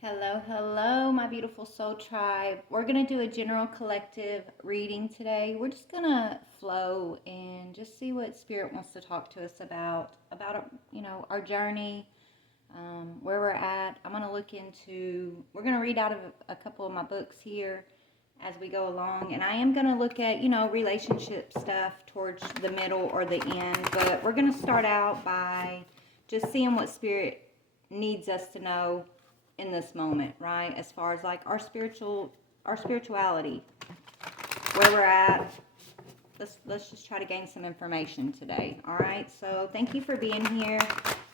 Hello, hello, my beautiful soul tribe. We're going to do a general collective reading today. We're just going to flow and just see what spirit wants to talk to us about our journey, where we're at. I'm going to look into, we're going to read out of a couple of my books here as we go along. And I am going to look at, relationship stuff towards the middle or the end. But we're going to start out by just seeing what spirit needs us to know in this moment, right? As far as like our spirituality, where we're at. Let's just try to gain some information today. All right. So thank you for being here.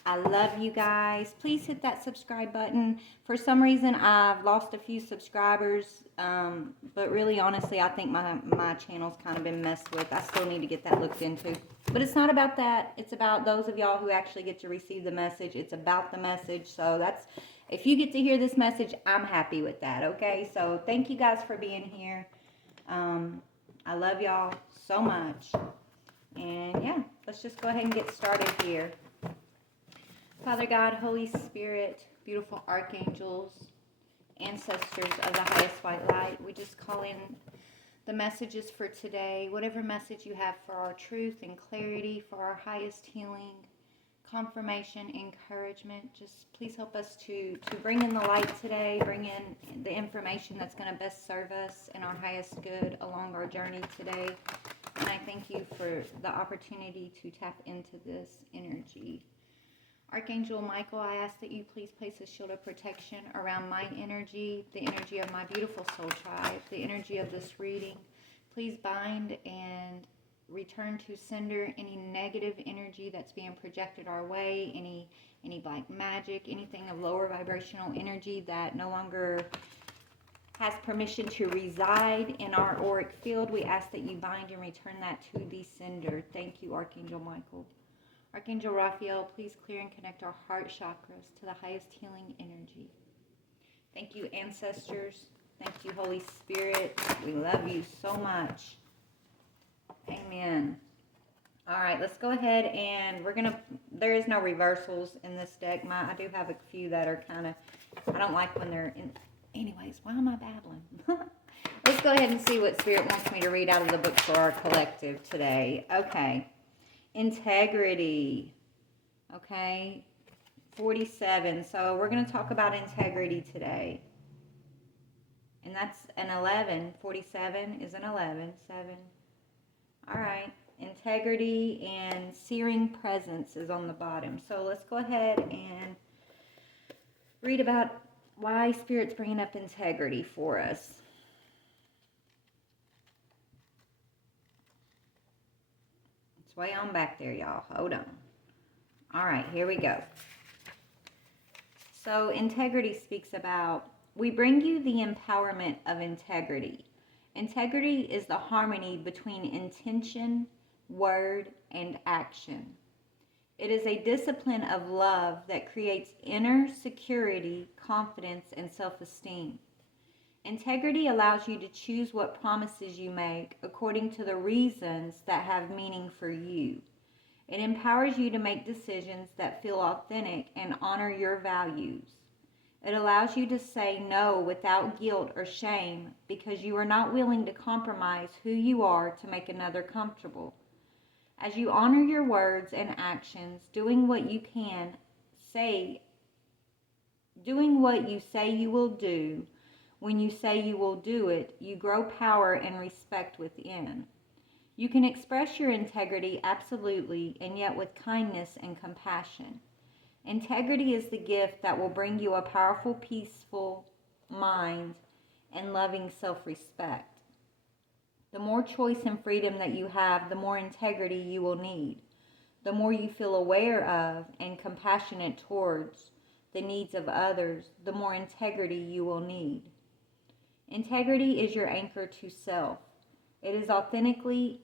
I love you guys. Please hit that subscribe button. For some reason, I've lost a few subscribers, but really, honestly, I think my channel's kind of been messed with. I still need to get that looked into. But it's not about that. It's about those of y'all who actually get to receive the message. It's about the message. So that's, if you get to hear this message, I'm happy with that. Okay. So thank you guys for being here. I love y'all so much. And yeah, let's just go ahead and get started here. Father God, Holy Spirit, beautiful archangels, ancestors of the highest white light, we just call in the messages for today. Whatever message you have for our truth and clarity, for our highest healing, confirmation, encouragement, just please help us to bring in the light today, bring in the information that's going to best serve us and our highest good along our journey today. And I thank you for the opportunity to tap into this energy. Archangel Michael, I ask that you please place a shield of protection around my energy, the energy of my beautiful soul tribe, the energy of this reading. Please bind and return to sender any negative energy that's being projected our way, any black magic, anything of lower vibrational energy that no longer has permission to reside in our auric field. We ask that you bind and return that to the sender. Thank you, Archangel Michael. Archangel Raphael, please clear and connect our heart chakras to the highest healing energy. Thank you, ancestors. Thank you, Holy Spirit. We love you so much. Amen. All right, let's go ahead and there is no reversals in this deck. I do have a few that are kind of, I don't like when they're in. Anyways, why am I babbling? Let's go ahead and see what Spirit wants me to read out of the book for our collective today. Okay. Integrity. Okay. 47. So we're going to talk about integrity today. And that's an 11. 47 is an 11. 7. All right. Integrity and searing presence is on the bottom. So let's go ahead and read about why Spirit's bringing up integrity for us. It's way on back there, y'all. Hold on. All right, here we go. So integrity speaks about, we bring you the empowerment of integrity. Integrity is the harmony between intention, word, and action. It is a discipline of love that creates inner security, confidence, and self-esteem. Integrity allows you to choose what promises you make according to the reasons that have meaning for you. It empowers you to make decisions that feel authentic and honor your values. It allows you to say no without guilt or shame because you are not willing to compromise who you are to make another comfortable. As you honor your words and actions, doing what you say you will do, when you say you will do it, you grow power and respect within. You can express your integrity absolutely and yet with kindness and compassion. Integrity is the gift that will bring you a powerful, peaceful mind and loving self-respect. The more choice and freedom that you have, the more integrity you will need. The more you feel aware of and compassionate towards the needs of others, the more integrity you will need. Integrity is your anchor to self. It is authenticity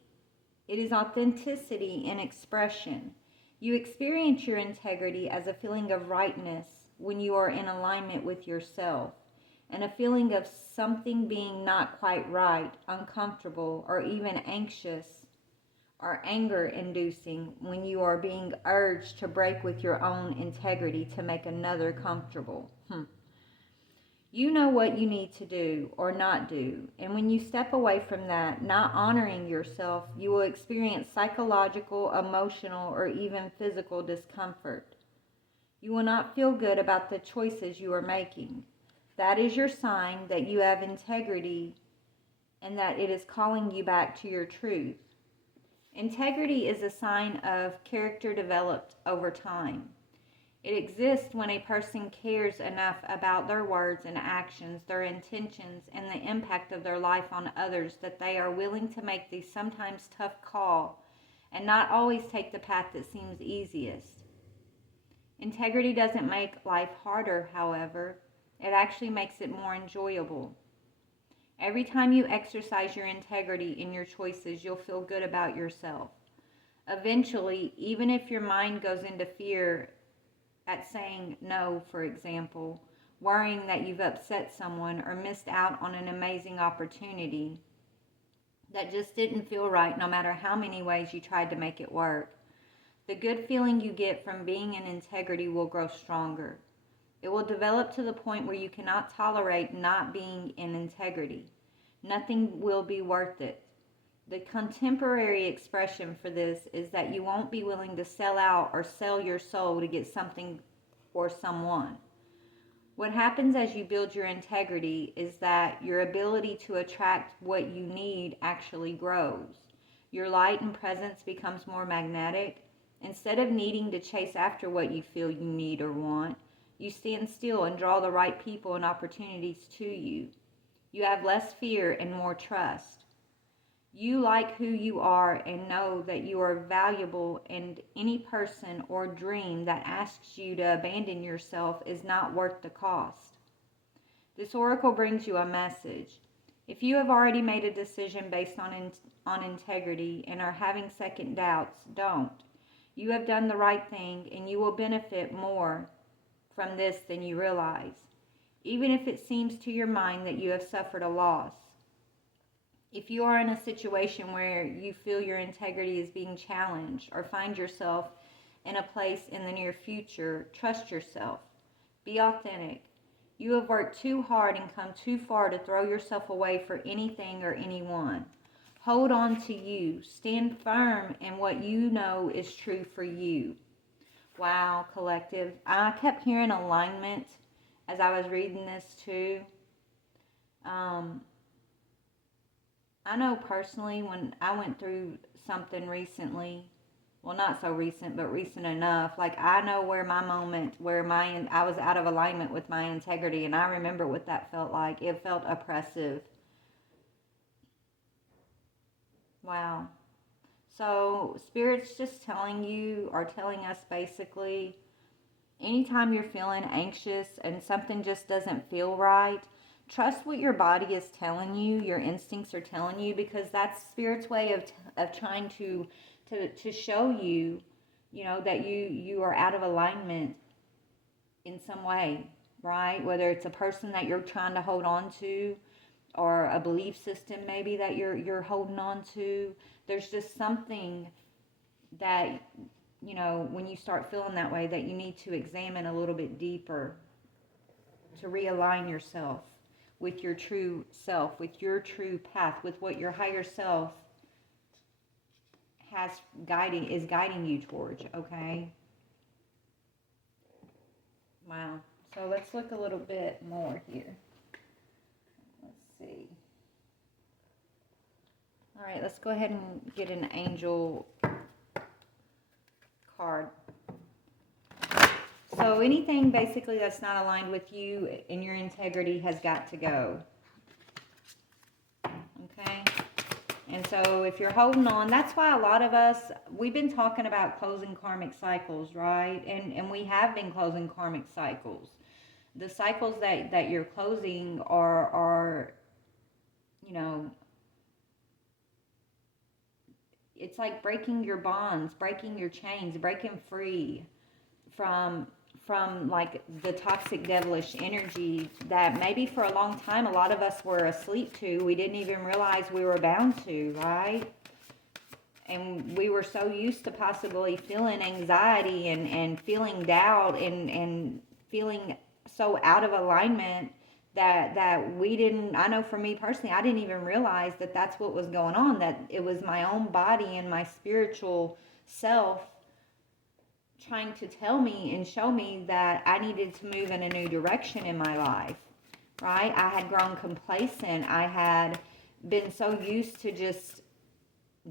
in expression. You experience your integrity as a feeling of rightness when you are in alignment with yourself, and a feeling of something being not quite right, uncomfortable, or even anxious or anger-inducing when you are being urged to break with your own integrity to make another comfortable. You know what you need to do or not do, and when you step away from that, not honoring yourself, you will experience psychological, emotional, or even physical discomfort. You will not feel good about the choices you are making. That is your sign that you have integrity and that it is calling you back to your truth. Integrity is a sign of character developed over time. It exists when a person cares enough about their words and actions, their intentions, and the impact of their life on others that they are willing to make the sometimes tough call and not always take the path that seems easiest. Integrity doesn't make life harder, however. It actually makes it more enjoyable. Every time you exercise your integrity in your choices, you'll feel good about yourself. Eventually, even if your mind goes into fear at saying no, for example, worrying that you've upset someone or missed out on an amazing opportunity that just didn't feel right no matter how many ways you tried to make it work, the good feeling you get from being in integrity will grow stronger. It will develop to the point where you cannot tolerate not being in integrity. Nothing will be worth it. The contemporary expression for this is that you won't be willing to sell out or sell your soul to get something or someone. What happens as you build your integrity is that your ability to attract what you need actually grows. Your light and presence becomes more magnetic. Instead of needing to chase after what you feel you need or want, you stand still and draw the right people and opportunities to you. You have less fear and more trust. You like who you are and know that you are valuable, and any person or dream that asks you to abandon yourself is not worth the cost. This oracle brings you a message. If you have already made a decision based on integrity and are having second doubts, don't. You have done the right thing and you will benefit more from this than you realize, even if it seems to your mind that you have suffered a loss. If you are in a situation where you feel your integrity is being challenged or find yourself in a place in the near future, trust yourself. Be authentic. You have worked too hard and come too far to throw yourself away for anything or anyone. Hold on to you. Stand firm in what you know is true for you. Wow, collective. I kept hearing alignment as I was reading this too. I know personally when I went through something recently, well, not so recent, but recent enough, like I know where my moment, where I was out of alignment with my integrity, and I remember what that felt like. It felt oppressive. Wow. So Spirit's just telling you, or telling us basically, anytime you're feeling anxious and something just doesn't feel right, trust what your body is telling you, your instincts are telling you, because that's Spirit's way of trying to show you, you know, that you are out of alignment in some way, right? Whether it's a person that you're trying to hold on to, or a belief system maybe that you're holding on to. There's just something that, you know, when you start feeling that way, that you need to examine a little bit deeper to realign yourself with your true self, with your true path, with what your higher self is guiding you towards, okay? Wow. So let's look a little bit more here. Let's see. All right, let's go ahead and get an angel card. So anything basically that's not aligned with you and your integrity has got to go. Okay? And so if you're holding on, that's why a lot of us, we've been talking about closing karmic cycles, right? And we have been closing karmic cycles. The cycles that you're closing are, you know, it's like breaking your bonds, breaking your chains, breaking free from like the toxic devilish energy that maybe for a long time a lot of us were asleep to. We didn't even realize we were bound to, right? And we were so used to possibly feeling anxiety and feeling doubt and feeling so out of alignment that we didn't, I know for me personally, I didn't even realize that that's what was going on, that it was my own body and my spiritual self trying to tell me and show me that I needed to move in a new direction in my life, right? I had grown complacent. I had been so used to just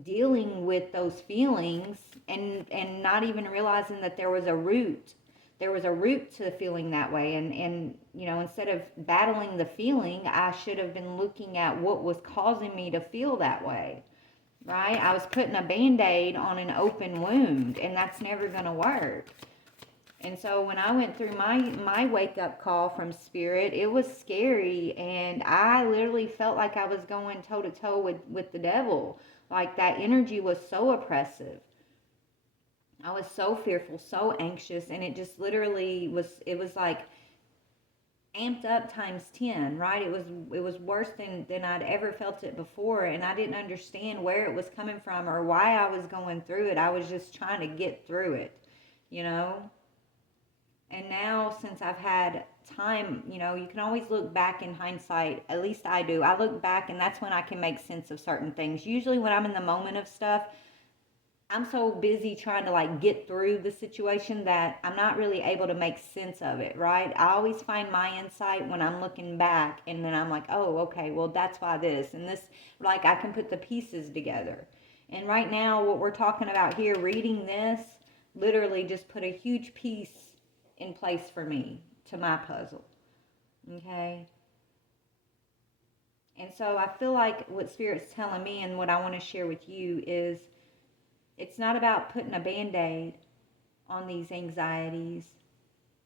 dealing with those feelings and not even realizing that there was a root. There was a root to feeling that way. And you know, instead of battling the feeling, I should have been looking at what was causing me to feel that way, right? I was putting a band-aid on an open wound, and that's never going to work. And so when I went through my wake up call from spirit, it was scary, and I literally felt like I was going toe to toe with the devil. Like that energy was so oppressive. I was so fearful, so anxious, and it just literally was, it was like amped up times 10, right? It was worse than I'd ever felt it before, and I didn't understand where it was coming from or why I was going through it. I was just trying to get through it, you know? And now, since I've had time, you know, you can always look back in hindsight. At least I do. I look back, and that's when I can make sense of certain things. Usually when I'm in the moment of stuff, I'm so busy trying to like get through the situation that I'm not really able to make sense of it, right? I always find my insight when I'm looking back, and then I'm like, oh, okay, well, that's why this and this, like I can put the pieces together. And right now, what we're talking about here, reading this, literally just put a huge piece in place for me to my puzzle. Okay? And so I feel like what Spirit's telling me and what I want to share with you is it's not about putting a band-aid on these anxieties,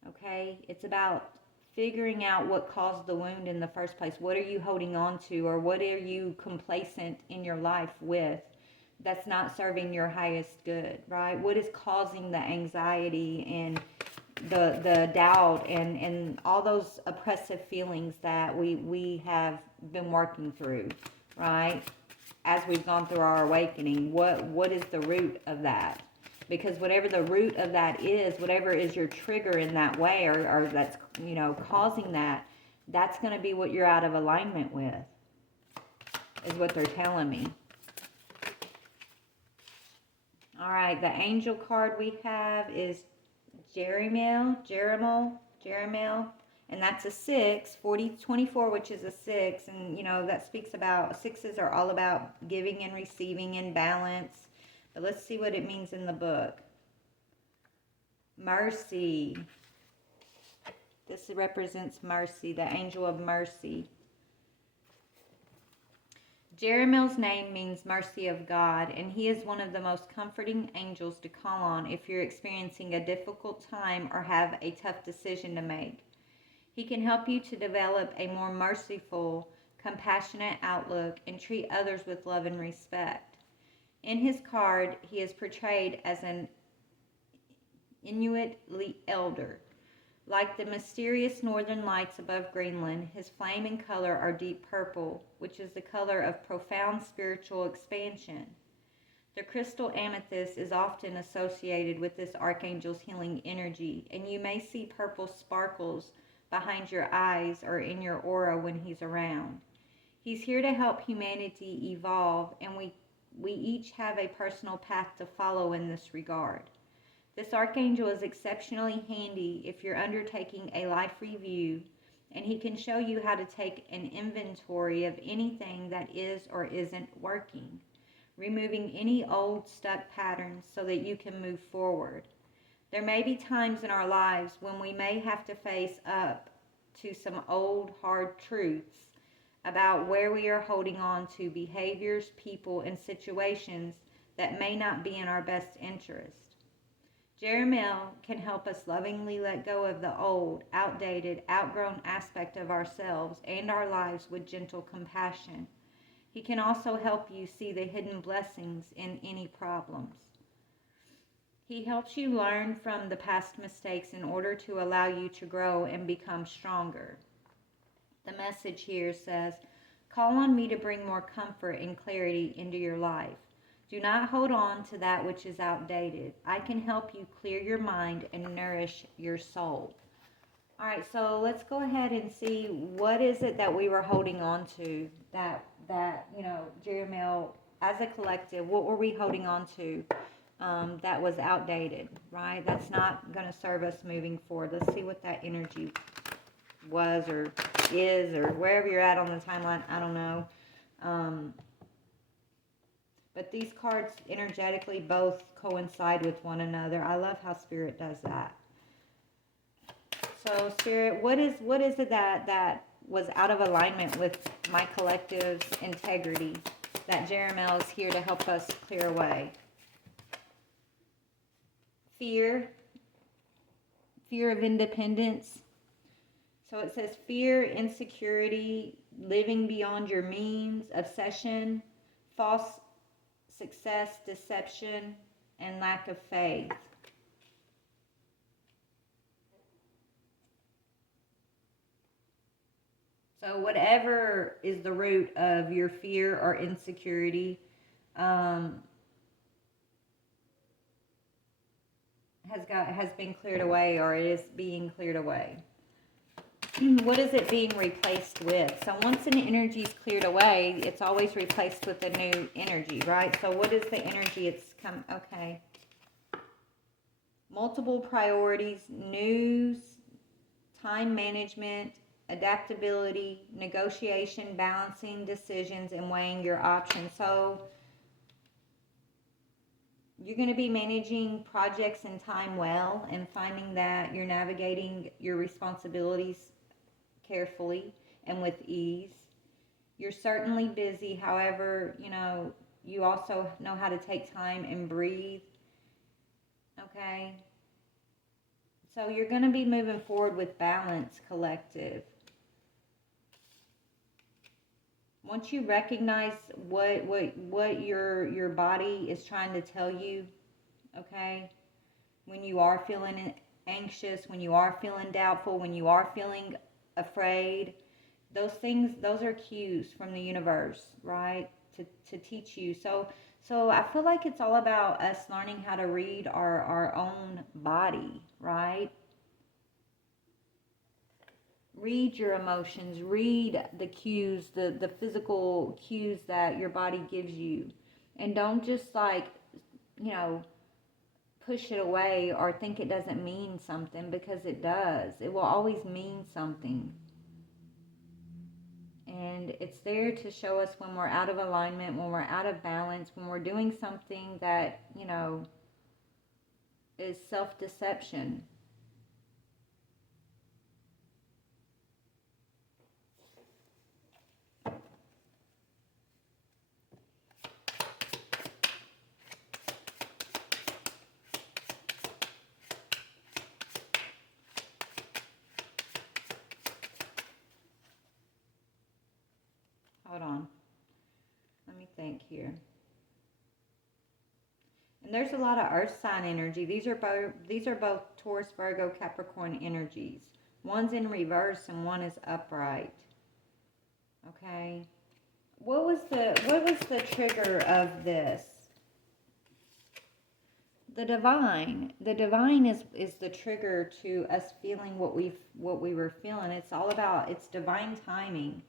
okay? It's about figuring out what caused the wound in the first place. What are you holding on to, or what are you complacent in your life with that's not serving your highest good, right? What is causing the anxiety and the doubt and all those oppressive feelings that we have been working through, right? As we've gone through our awakening, what is the root of that? Because whatever the root of that is, whatever is your trigger in that way, or that's, you know, causing that, that's going to be what you're out of alignment with, is what they're telling me. All right, the angel card we have is Jeremiel, and that's a 6, 4024, which is a 6, and you know that speaks about, sixes are all about giving and receiving in balance. But let's see what it means in the book. Mercy. This represents mercy, the angel of mercy. Jeremiel's name means mercy of God, and he is one of the most comforting angels to call on if you're experiencing a difficult time or have a tough decision to make. He can help you to develop a more merciful, compassionate outlook and treat others with love and respect. In his card, he is portrayed as an Inuit elder. Like the mysterious northern lights above Greenland, his flame and color are deep purple, which is the color of profound spiritual expansion. The crystal amethyst is often associated with this archangel's healing energy, and you may see purple sparkles behind your eyes or in your aura when he's around. He's here to help humanity evolve, and we each have a personal path to follow in this regard. This archangel is exceptionally handy if you're undertaking a life review, and he can show you how to take an inventory of anything that is or isn't working, removing any old stuck patterns so that you can move forward. There may be times in our lives when we may have to face up to some old hard truths about where we are holding on to behaviors, people, and situations that may not be in our best interest. Jeremiel can help us lovingly let go of the old, outdated, outgrown aspect of ourselves and our lives with gentle compassion. He can also help you see the hidden blessings in any problems. He helps you learn from the past mistakes in order to allow you to grow and become stronger. The message here says, "Call on me to bring more comfort and clarity into your life. Do not hold on to that which is outdated. I can help you clear your mind and nourish your soul." All right, so let's go ahead and see what is it that we were holding on to that Jeremiel, as a collective, what were we holding on to that was outdated, right? That's not going to serve us moving forward. Let's see what that energy was or is, or wherever you're at on the timeline. I don't know. Um, but these cards energetically both coincide with one another. I love how Spirit does that. So, Spirit, what is it that was out of alignment with my collective's integrity that Jeremiel is here to help us clear away? Fear, fear of independence. So it says fear, insecurity, living beyond your means, obsession, false success, deception, and lack of faith. So whatever is the root of your fear or insecurity, um, has been cleared away, or it is being cleared away. What is it being replaced with? So once an energy is cleared away, it's always replaced with a new energy, right? So what is the energy? It's come, okay. Multiple priorities, news, time management, adaptability, negotiation, balancing decisions, and weighing your options. So you're going to be managing projects and time well, and finding that you're navigating your responsibilities carefully and with ease. You're certainly busy. However, you also know how to take time and breathe. Okay? So you're going to be moving forward with balance, collective. Once you recognize what your body is trying to tell you, okay? When you are feeling anxious, when you are feeling doubtful, when you are feeling afraid, those are cues from the universe, right? To teach you. So I feel like it's all about us learning how to read our own body, right? Read your emotions, read the cues, the physical cues that your body gives you. And don't just push it away or think it doesn't mean something, because it does. It will always mean something. And it's there to show us when we're out of alignment, when we're out of balance, when we're doing something that, is self-deception. Hold on. Let me think here. And there's a lot of earth sign energy. These are both Taurus, Virgo, Capricorn energies. One's in reverse and one is upright. Okay. What was the trigger of this? The divine is the trigger to us feeling what we were feeling. It's divine timing,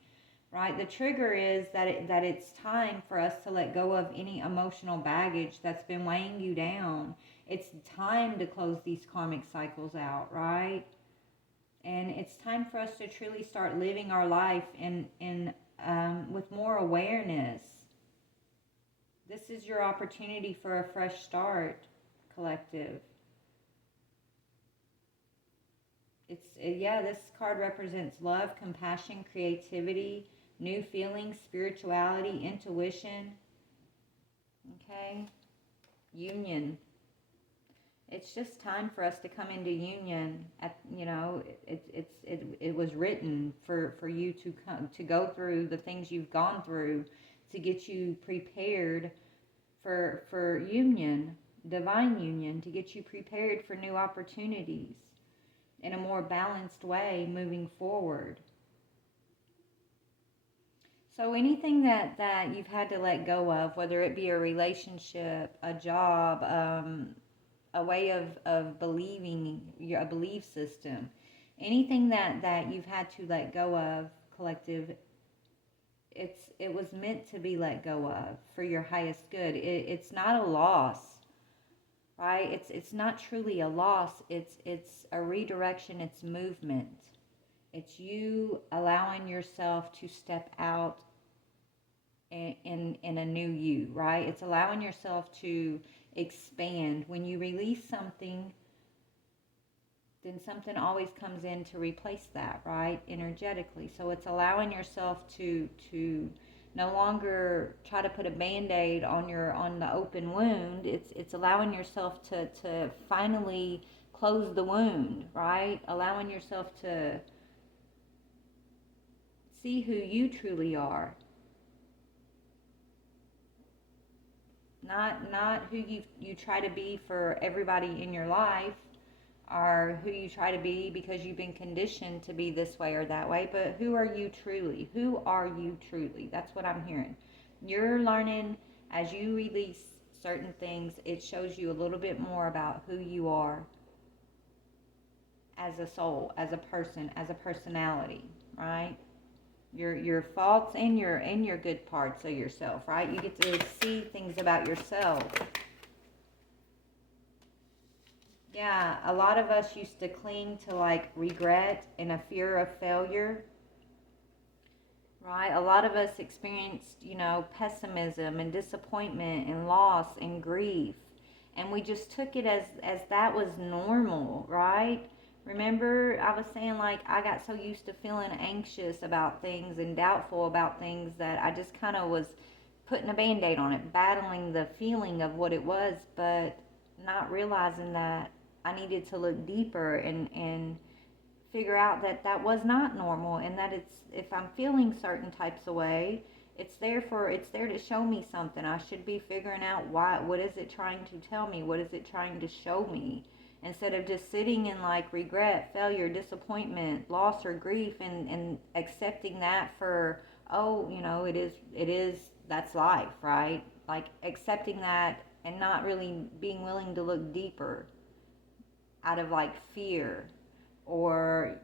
right? The trigger is that it's time for us to let go of any emotional baggage that's been weighing you down. It's time to close these karmic cycles out, right? And it's time for us to truly start living our life in with more awareness. This is your opportunity for a fresh start, collective. This card represents love, compassion, creativity, new feelings, spirituality, intuition. Okay? Union. It's just time for us to come into union. It was written for you to come to go through the things you've gone through, to get you prepared for union, divine union, to get you prepared for new opportunities in a more balanced way moving forward. So anything that you've had to let go of, whether it be a relationship, a job, a way of believing, a belief system, Anything that you've had to let go of, collective, it was meant to be let go of for your highest good. It's not a loss, right? It's not truly a loss. It's a redirection. It's movement. It's you allowing yourself to step out in a new you, right? It's allowing yourself to expand. When you release something, then something always comes in to replace that, right? Energetically. So it's allowing yourself to no longer try to put a band-aid on the open wound. It's allowing yourself to finally close the wound, right? Allowing yourself to see who you truly are. Not who you try to be for everybody in your life, or who you try to be because you've been conditioned to be this way or that way, but who are you truly? Who are you truly? That's what I'm hearing. You're learning as you release certain things, it shows you a little bit more about who you are as a soul, as a person, as a personality, right? Your faults and your good parts of yourself, right? You get to see things about yourself. Yeah, a lot of us used to cling to like regret and a fear of failure, right? A lot of us experienced, pessimism and disappointment and loss and grief. And we just took it as that was normal, right? Remember, I was saying like I got so used to feeling anxious about things and doubtful about things that I just kind of was putting a band-aid on it, battling the feeling of what it was, but not realizing that I needed to look deeper and figure out that that was not normal, and that it's, if I'm feeling certain types of way, it's there to show me something. I should be figuring out why, what is it trying to tell me? What is it trying to show me? Instead of just sitting in like regret, failure, disappointment, loss or grief, and accepting that for, oh, it is that's life, right? Like accepting that and not really being willing to look deeper out of like fear or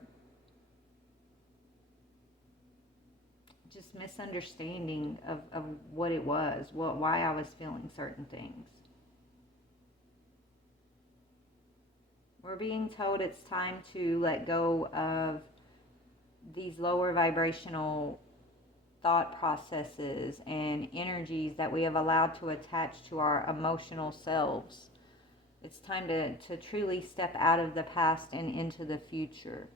just misunderstanding of what it was, why I was feeling certain things. We're being told it's time to let go of these lower vibrational thought processes and energies that we have allowed to attach to our emotional selves. It's time to truly step out of the past and into the future.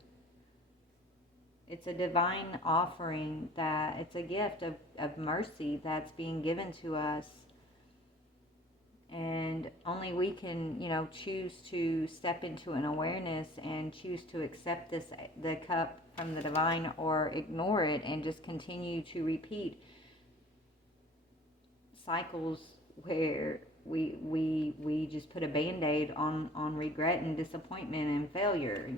It's a divine offering, that it's a gift of mercy that's being given to us. And only we can, choose to step into an awareness and choose to accept the cup from the divine, or ignore it and just continue to repeat cycles where we just put a band-aid on regret and disappointment and failure.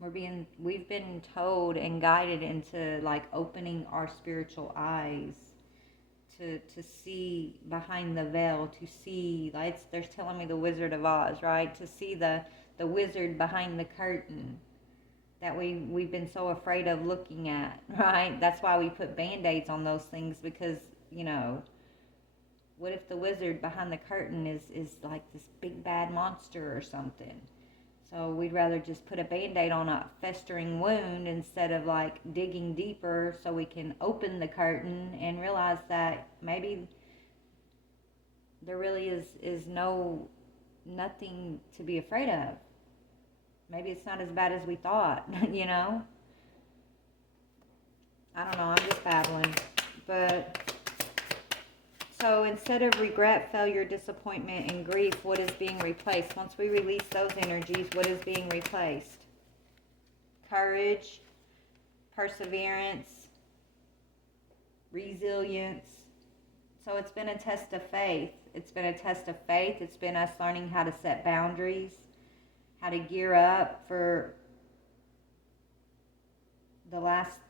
We've been told and guided into like opening our spiritual eyes to see behind the veil, to see, like there's telling me the Wizard of Oz, right? To see the wizard behind the curtain that we've been so afraid of looking at, right? That's why we put band-aids on those things, because what if the wizard behind the curtain is like this big bad monster or something? So we'd rather just put a band-aid on a festering wound instead of like digging deeper so we can open the curtain and realize that maybe there really is nothing to be afraid of. Maybe it's not as bad as we thought, I don't know, I'm just babbling. But so instead of regret, failure, disappointment, and grief, what is being replaced? Once we release those energies, what is being replaced? Courage, perseverance, resilience. So it's been a test of faith. It's been a test of faith. It's been us learning how to set boundaries, how to gear up for the last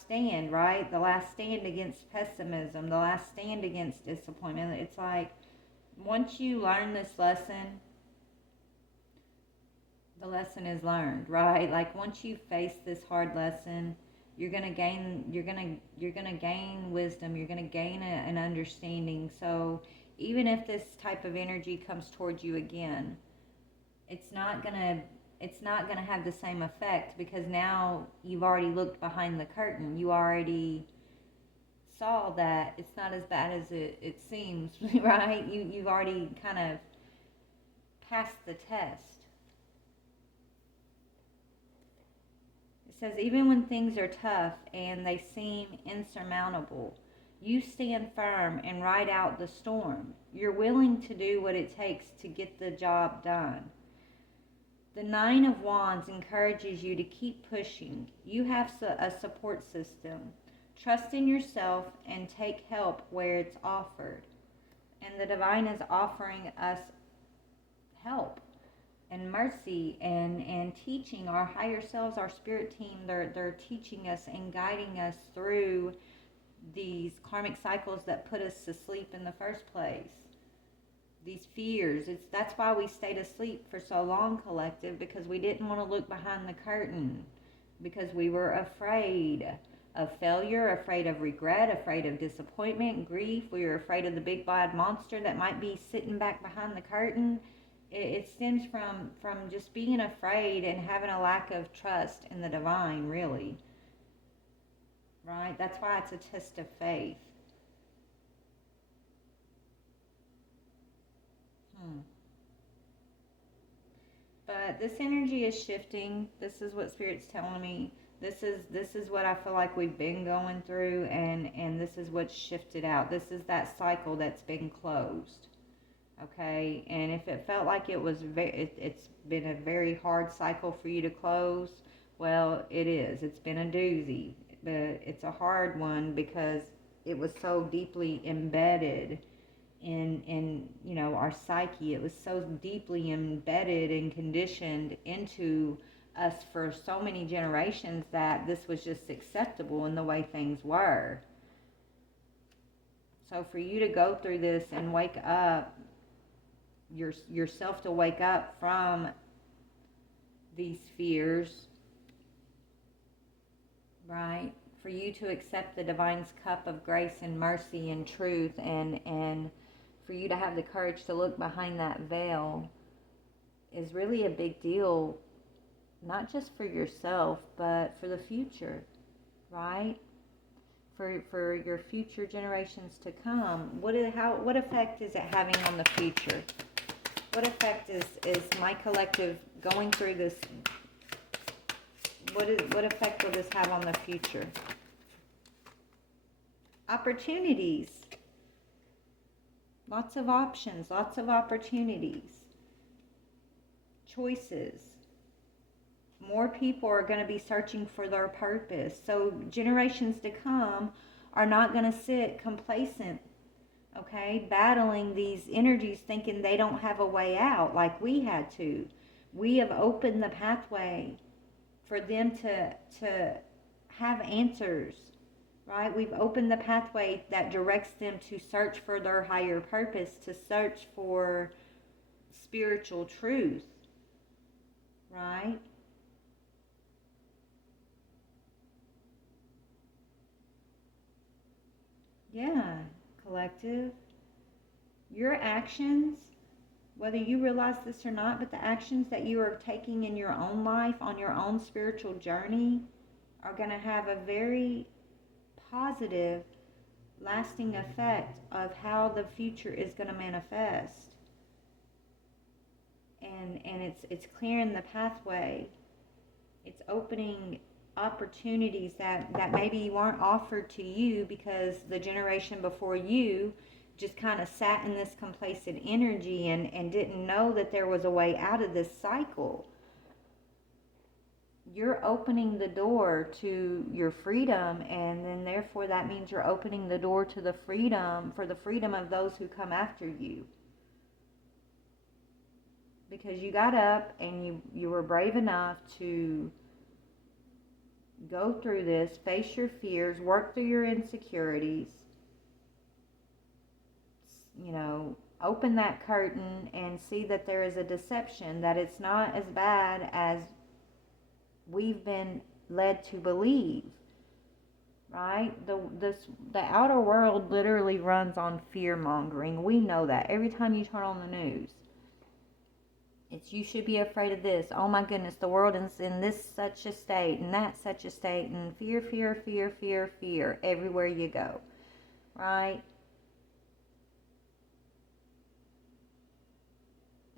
stand, right? The last stand against pessimism, the last stand against disappointment. It's like, once you learn this lesson, the lesson is learned, right? Like once you face this hard lesson, you're gonna gain wisdom, you're gonna gain an understanding. So even if this type of energy comes towards you again, it's not gonna it's not gonna have the same effect, because now you've already looked behind the curtain. You already saw that it's not as bad as it seems, right? You've already kind of passed the test. It says, even when things are tough and they seem insurmountable, you stand firm and ride out the storm. You're willing to do what it takes to get the job done. The Nine of Wands encourages you to keep pushing. You have a support system. Trust in yourself and take help where it's offered. And the divine is offering us help and mercy and teaching our higher selves, our spirit team. They're teaching us and guiding us through these karmic cycles that put us to sleep in the first place. These fears. That's why we stayed asleep for so long, collective, because we didn't want to look behind the curtain, because we were afraid of failure, afraid of regret, afraid of disappointment, grief. We were afraid of the big bad monster that might be sitting back behind the curtain. It stems from just being afraid and having a lack of trust in the divine, really. Right? That's why it's a test of faith. But this energy is shifting. This is what Spirit's telling me. This is what I feel like we've been going through, and this is what's shifted out. This is that cycle that's been closed. Okay, and if it felt like it was it's been a very hard cycle for you to close, well, it is. It's been a doozy, but it's a hard one because it was so deeply embedded in our psyche. It was so deeply embedded and conditioned into us for so many generations that this was just acceptable in the way things were. So for you to go through this and wake up, yourself to wake up from these fears, right? For you to accept the divine's cup of grace and mercy and truth, and for you to have the courage to look behind that veil is really a big deal, not just for yourself, but for the future, right? For your future generations to come. What effect is it having on the future? What effect is my collective going through this? What effect will this have on the future? Opportunities. Lots of options, lots of opportunities. Choices. More people are going to be searching for their purpose. So generations to come are not going to sit complacent, okay, battling these energies, thinking they don't have a way out like we had to. We have opened the pathway for them to have answers, right? We've opened the pathway that directs them to search for their higher purpose, to search for spiritual truth, right? Yeah, collective. Your actions, whether you realize this or not, but the actions that you are taking in your own life, on your own spiritual journey, are going to have a very positive, lasting effect of how the future is going to manifest. And it's clearing the pathway. It's opening opportunities that maybe weren't offered to you because the generation before you just kind of sat in this complacent energy and didn't know that there was a way out of this cycle. You're opening the door to your freedom, and then therefore that means you're opening the door to the freedom, for the freedom of those who come after you. Because you got up and you were brave enough to go through this, face your fears, work through your insecurities, open that curtain and see that there is a deception, that it's not as bad as we've been led to believe, right? The outer world literally runs on fear mongering. We know that. Every time you turn on the news, it's, you should be afraid of this. Oh my goodness, the world is in this such a state and that such a state, and fear, fear, fear, fear, fear everywhere you go, right?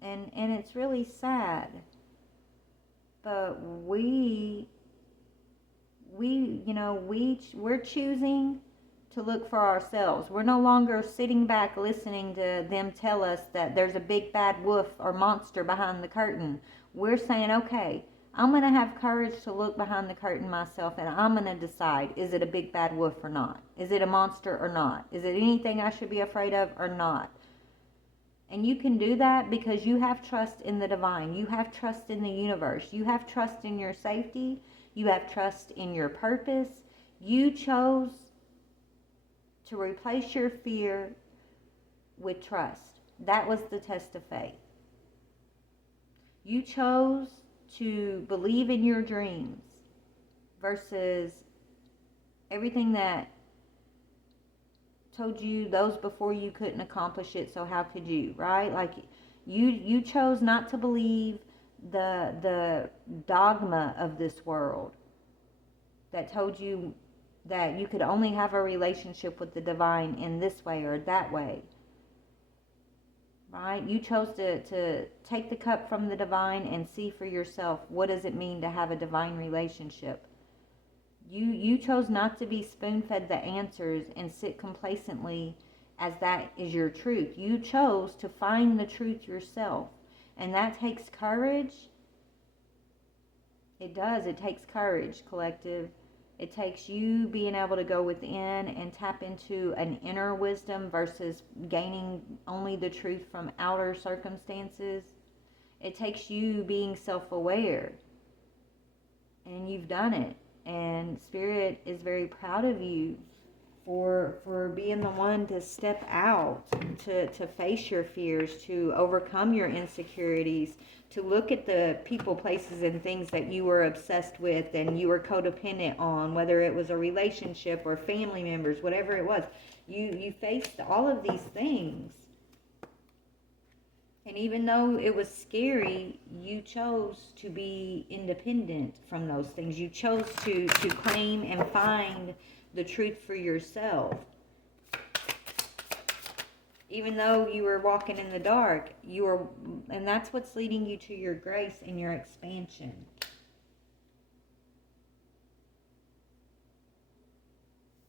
And it's really sad, but we're choosing to look for ourselves. We're no longer sitting back listening to them tell us that there's a big bad wolf or monster behind the curtain. We're saying, okay, I'm going to have courage to look behind the curtain myself, and I'm going to decide, is it a big bad wolf or not? Is it a monster or not? Is it anything I should be afraid of or not? And you can do that because you have trust in the divine. You have trust in the universe. You have trust in your safety. You have trust in your purpose. You chose to replace your fear with trust. That was the test of faith. You chose to believe in your dreams versus everything that told you those before you couldn't accomplish it, so how could you, right? Like you chose not to believe the dogma of this world that told you that you could only have a relationship with the divine in this way or that way, right? You chose to take the cup from the divine and see for yourself, what does it mean to have a divine relationship? You chose not to be spoon-fed the answers and sit complacently as that is your truth. You chose to find the truth yourself. And that takes courage. It does. It takes courage, collective. It takes you being able to go within and tap into an inner wisdom versus gaining only the truth from outer circumstances. It takes you being self-aware. And you've done it. And Spirit is very proud of you for being the one to step out, to face your fears, to overcome your insecurities, to look at the people, places, and things that you were obsessed with and you were codependent on, whether it was a relationship or family members, whatever it was. You faced all of these things. And even though it was scary, you chose to be independent from those things. You chose to claim and find the truth for yourself. Even though you were walking in the dark, and that's what's leading you to your grace and your expansion.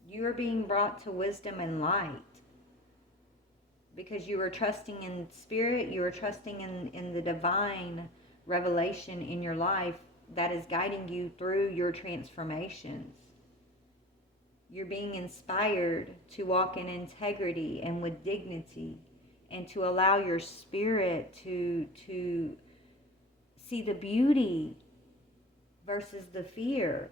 You are being brought to wisdom and light. Because you were trusting in Spirit, you were trusting in the divine revelation in your life that is guiding you through your transformations. You're being inspired to walk in integrity and with dignity, and to allow your spirit to see the beauty versus the fear,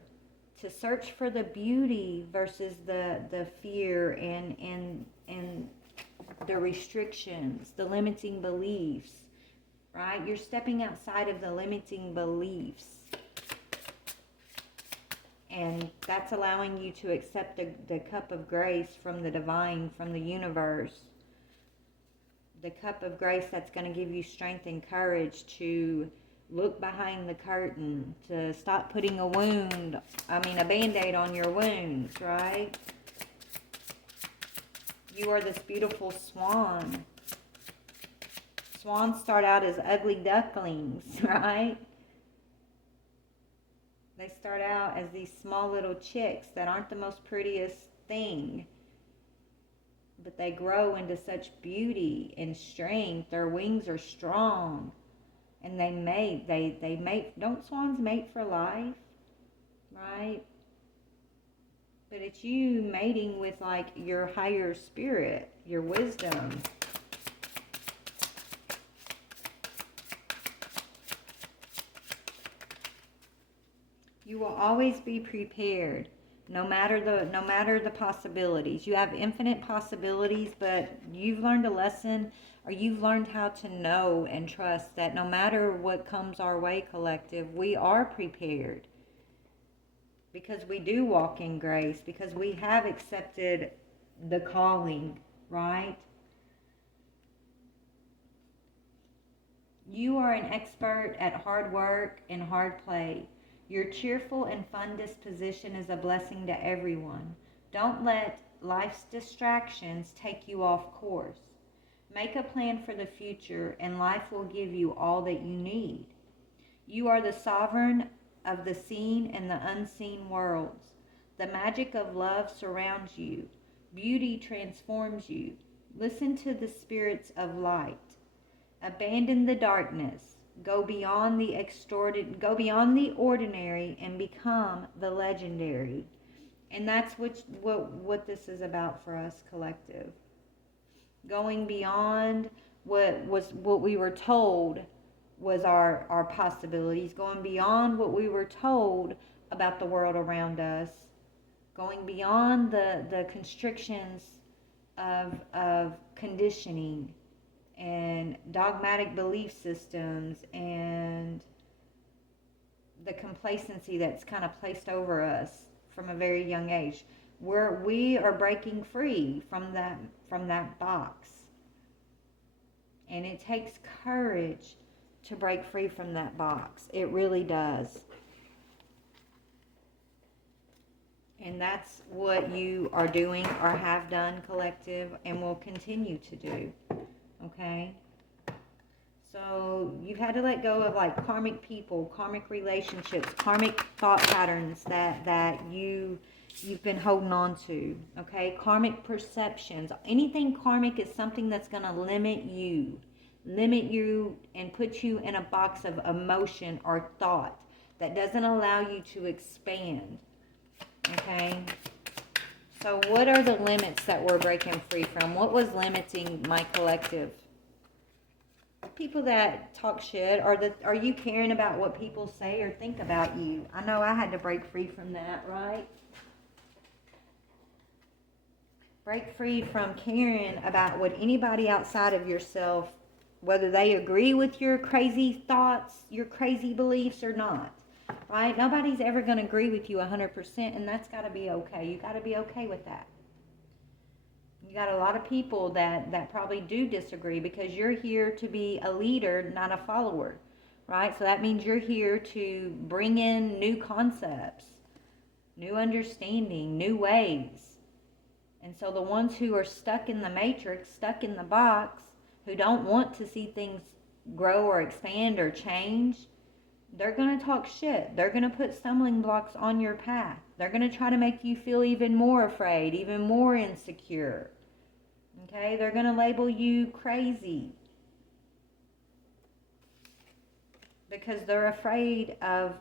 to search for the beauty versus the fear and the restrictions, the limiting beliefs, right? You're stepping outside of the limiting beliefs. And that's allowing you to accept the cup of grace from the divine, from the universe. The cup of grace that's going to give you strength and courage to look behind the curtain, to stop putting a Band-Aid on your wounds, right? You are this beautiful swan. Swans start out as ugly ducklings, right? They start out as these small little chicks that aren't the most prettiest thing. But they grow into such beauty and strength. Their wings are strong. And they mate. They mate. Don't swans mate for life? Right? But it's you mating with like your higher spirit, your wisdom. You will always be prepared No matter the possibilities. You have infinite possibilities, but you've learned a lesson, or you've learned how to know and trust that no matter what comes our way, collective, we are prepared, because we do walk in grace, because we have accepted the calling, right? You are an expert at hard work and hard play. Your cheerful and fun disposition is a blessing to everyone. Don't let life's distractions take you off course. Make a plan for the future, and life will give you all that you need. You are the sovereign of the seen and the unseen worlds. The magic of love surrounds you. Beauty transforms you. Listen to the spirits of light. Abandon the darkness. Go beyond the ordinary and become the legendary. And that's what this is about for us, collective. Going beyond what we were told was our possibilities, going beyond what we were told about the world around us, going beyond the constrictions of conditioning and dogmatic belief systems and the complacency that's kind of placed over us from a very young age. We are breaking free from that box. And it takes courage to break free from that box. It really does. And that's what you are doing or have done, collective, and will continue to do. Okay? So you've had to let go of like karmic people, karmic relationships, karmic thought patterns that you've been holding on to. Okay? Karmic perceptions. Anything karmic is something that's going to limit you and put you in a box of emotion or thought that doesn't allow you to expand. Okay? So what are the limits that we're breaking free from? What was limiting my collective? People that talk shit, are you caring about what people say or think about you? I know I had to break free from that, right? Break free from caring about what anybody outside of yourself, whether they agree with your crazy thoughts, your crazy beliefs or not. Right? Nobody's ever going to agree with you 100%, and that's got to be okay. You got to be okay with that. You got a lot of people that probably do disagree, because you're here to be a leader, not a follower, right? So that means you're here to bring in new concepts, new understanding, new ways. And so the ones who are stuck in the matrix, stuck in the box, who don't want to see things grow or expand or change, they're going to talk shit. They're going to put stumbling blocks on your path. They're going to try to make you feel even more afraid, even more insecure. Okay? They're going to label you crazy, because they're afraid of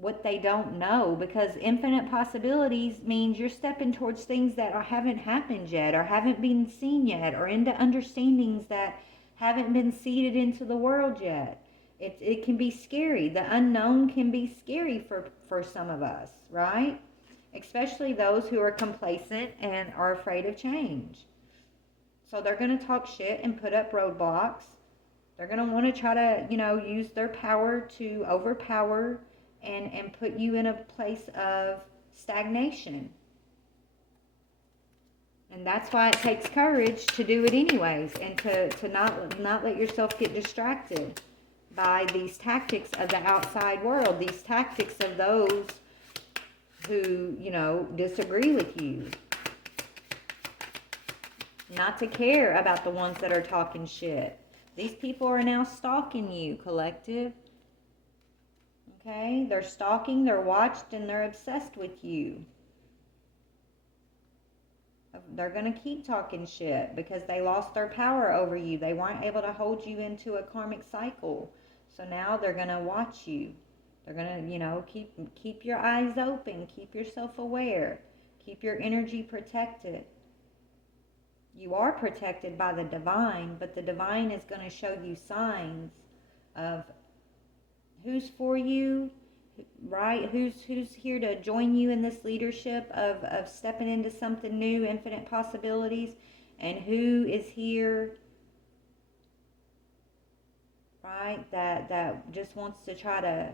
what they don't know, because infinite possibilities means you're stepping towards things that haven't happened yet, or haven't been seen yet, or into understandings that haven't been seeded into the world yet. It can be scary. The unknown can be scary for some of us, right? Especially those who are complacent and are afraid of change. So they're going to talk shit and put up roadblocks. They're going to want to try to, use their power to overpower and put you in a place of stagnation. And that's why it takes courage to do it anyways, and to not let yourself get distracted by these tactics of the outside world, these tactics of those who, disagree with you. Not to care about the ones that are talking shit. These people are now stalking you, collective. Okay? They're stalking, they're watched, and they're obsessed with you. They're going to keep talking shit because they lost their power over you. They weren't able to hold you into a karmic cycle. So now they're going to watch you. They're going to, keep your eyes open. Keep yourself aware. Keep your energy protected. You are protected by the divine, but the divine is going to show you signs of who's for you, right? Who's here to join you in this leadership of stepping into something new, infinite possibilities, and who is here, right? That just wants to try to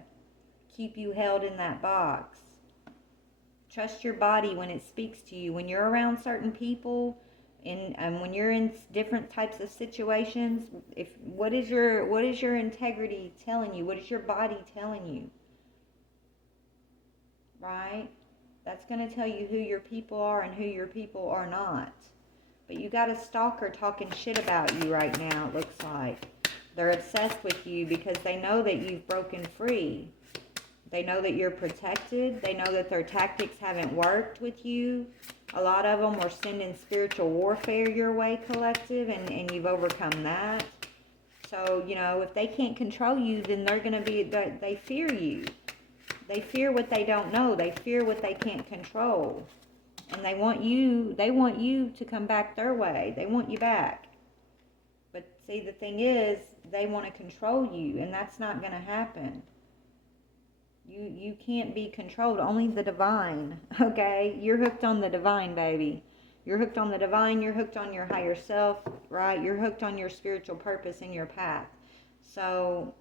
keep you held in that box. Trust your body when it speaks to you. When you're around certain people, and when you're in different types of situations, what is your integrity telling you? What is your body telling you? Right? That's going to tell you who your people are and who your people are not. But you got a stalker talking shit about you right now, it looks like. They're obsessed with you because they know that you've broken free. They know that you're protected. They know that their tactics haven't worked with you. A lot of them were sending spiritual warfare your way, collective, and you've overcome that. So, if they can't control you, then they're going to be, they fear you. They fear what they don't know. They fear what they can't control. And they want you to come back their way. They want you back. But see, the thing is, they want to control you, and that's not going to happen. You can't be controlled. Only the divine, okay? You're hooked on the divine, baby. You're hooked on the divine. You're hooked on your higher self, right? You're hooked on your spiritual purpose and your path. So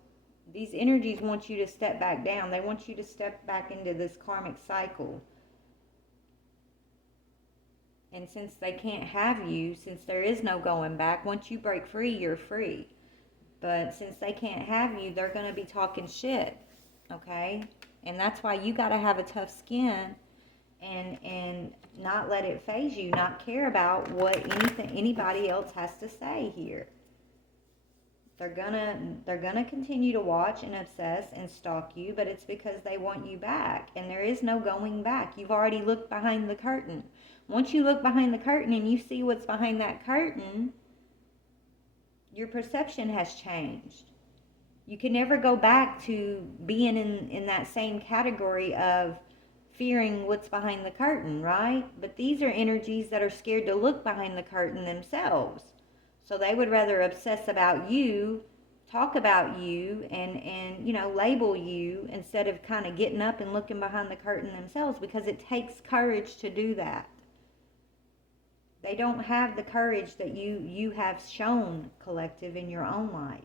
these energies want you to step back down. They want you to step back into this karmic cycle. And since they can't have you, since there is no going back, once you break free, you're free. But since they can't have you, they're going to be talking shit. Okay? And that's why you got to have a tough skin and not let it phase you, not care about what anybody else has to say here. They're gonna continue to watch and obsess and stalk you, but it's because they want you back, and there is no going back. You've already looked behind the curtain. Once you look behind the curtain and you see what's behind that curtain, your perception has changed. You can never go back to being in that same category of fearing what's behind the curtain, right? But these are energies that are scared to look behind the curtain themselves. So they would rather obsess about you, talk about you, and label you instead of kind of getting up and looking behind the curtain themselves, because it takes courage to do that. They don't have the courage that you have shown, collective, in your own life.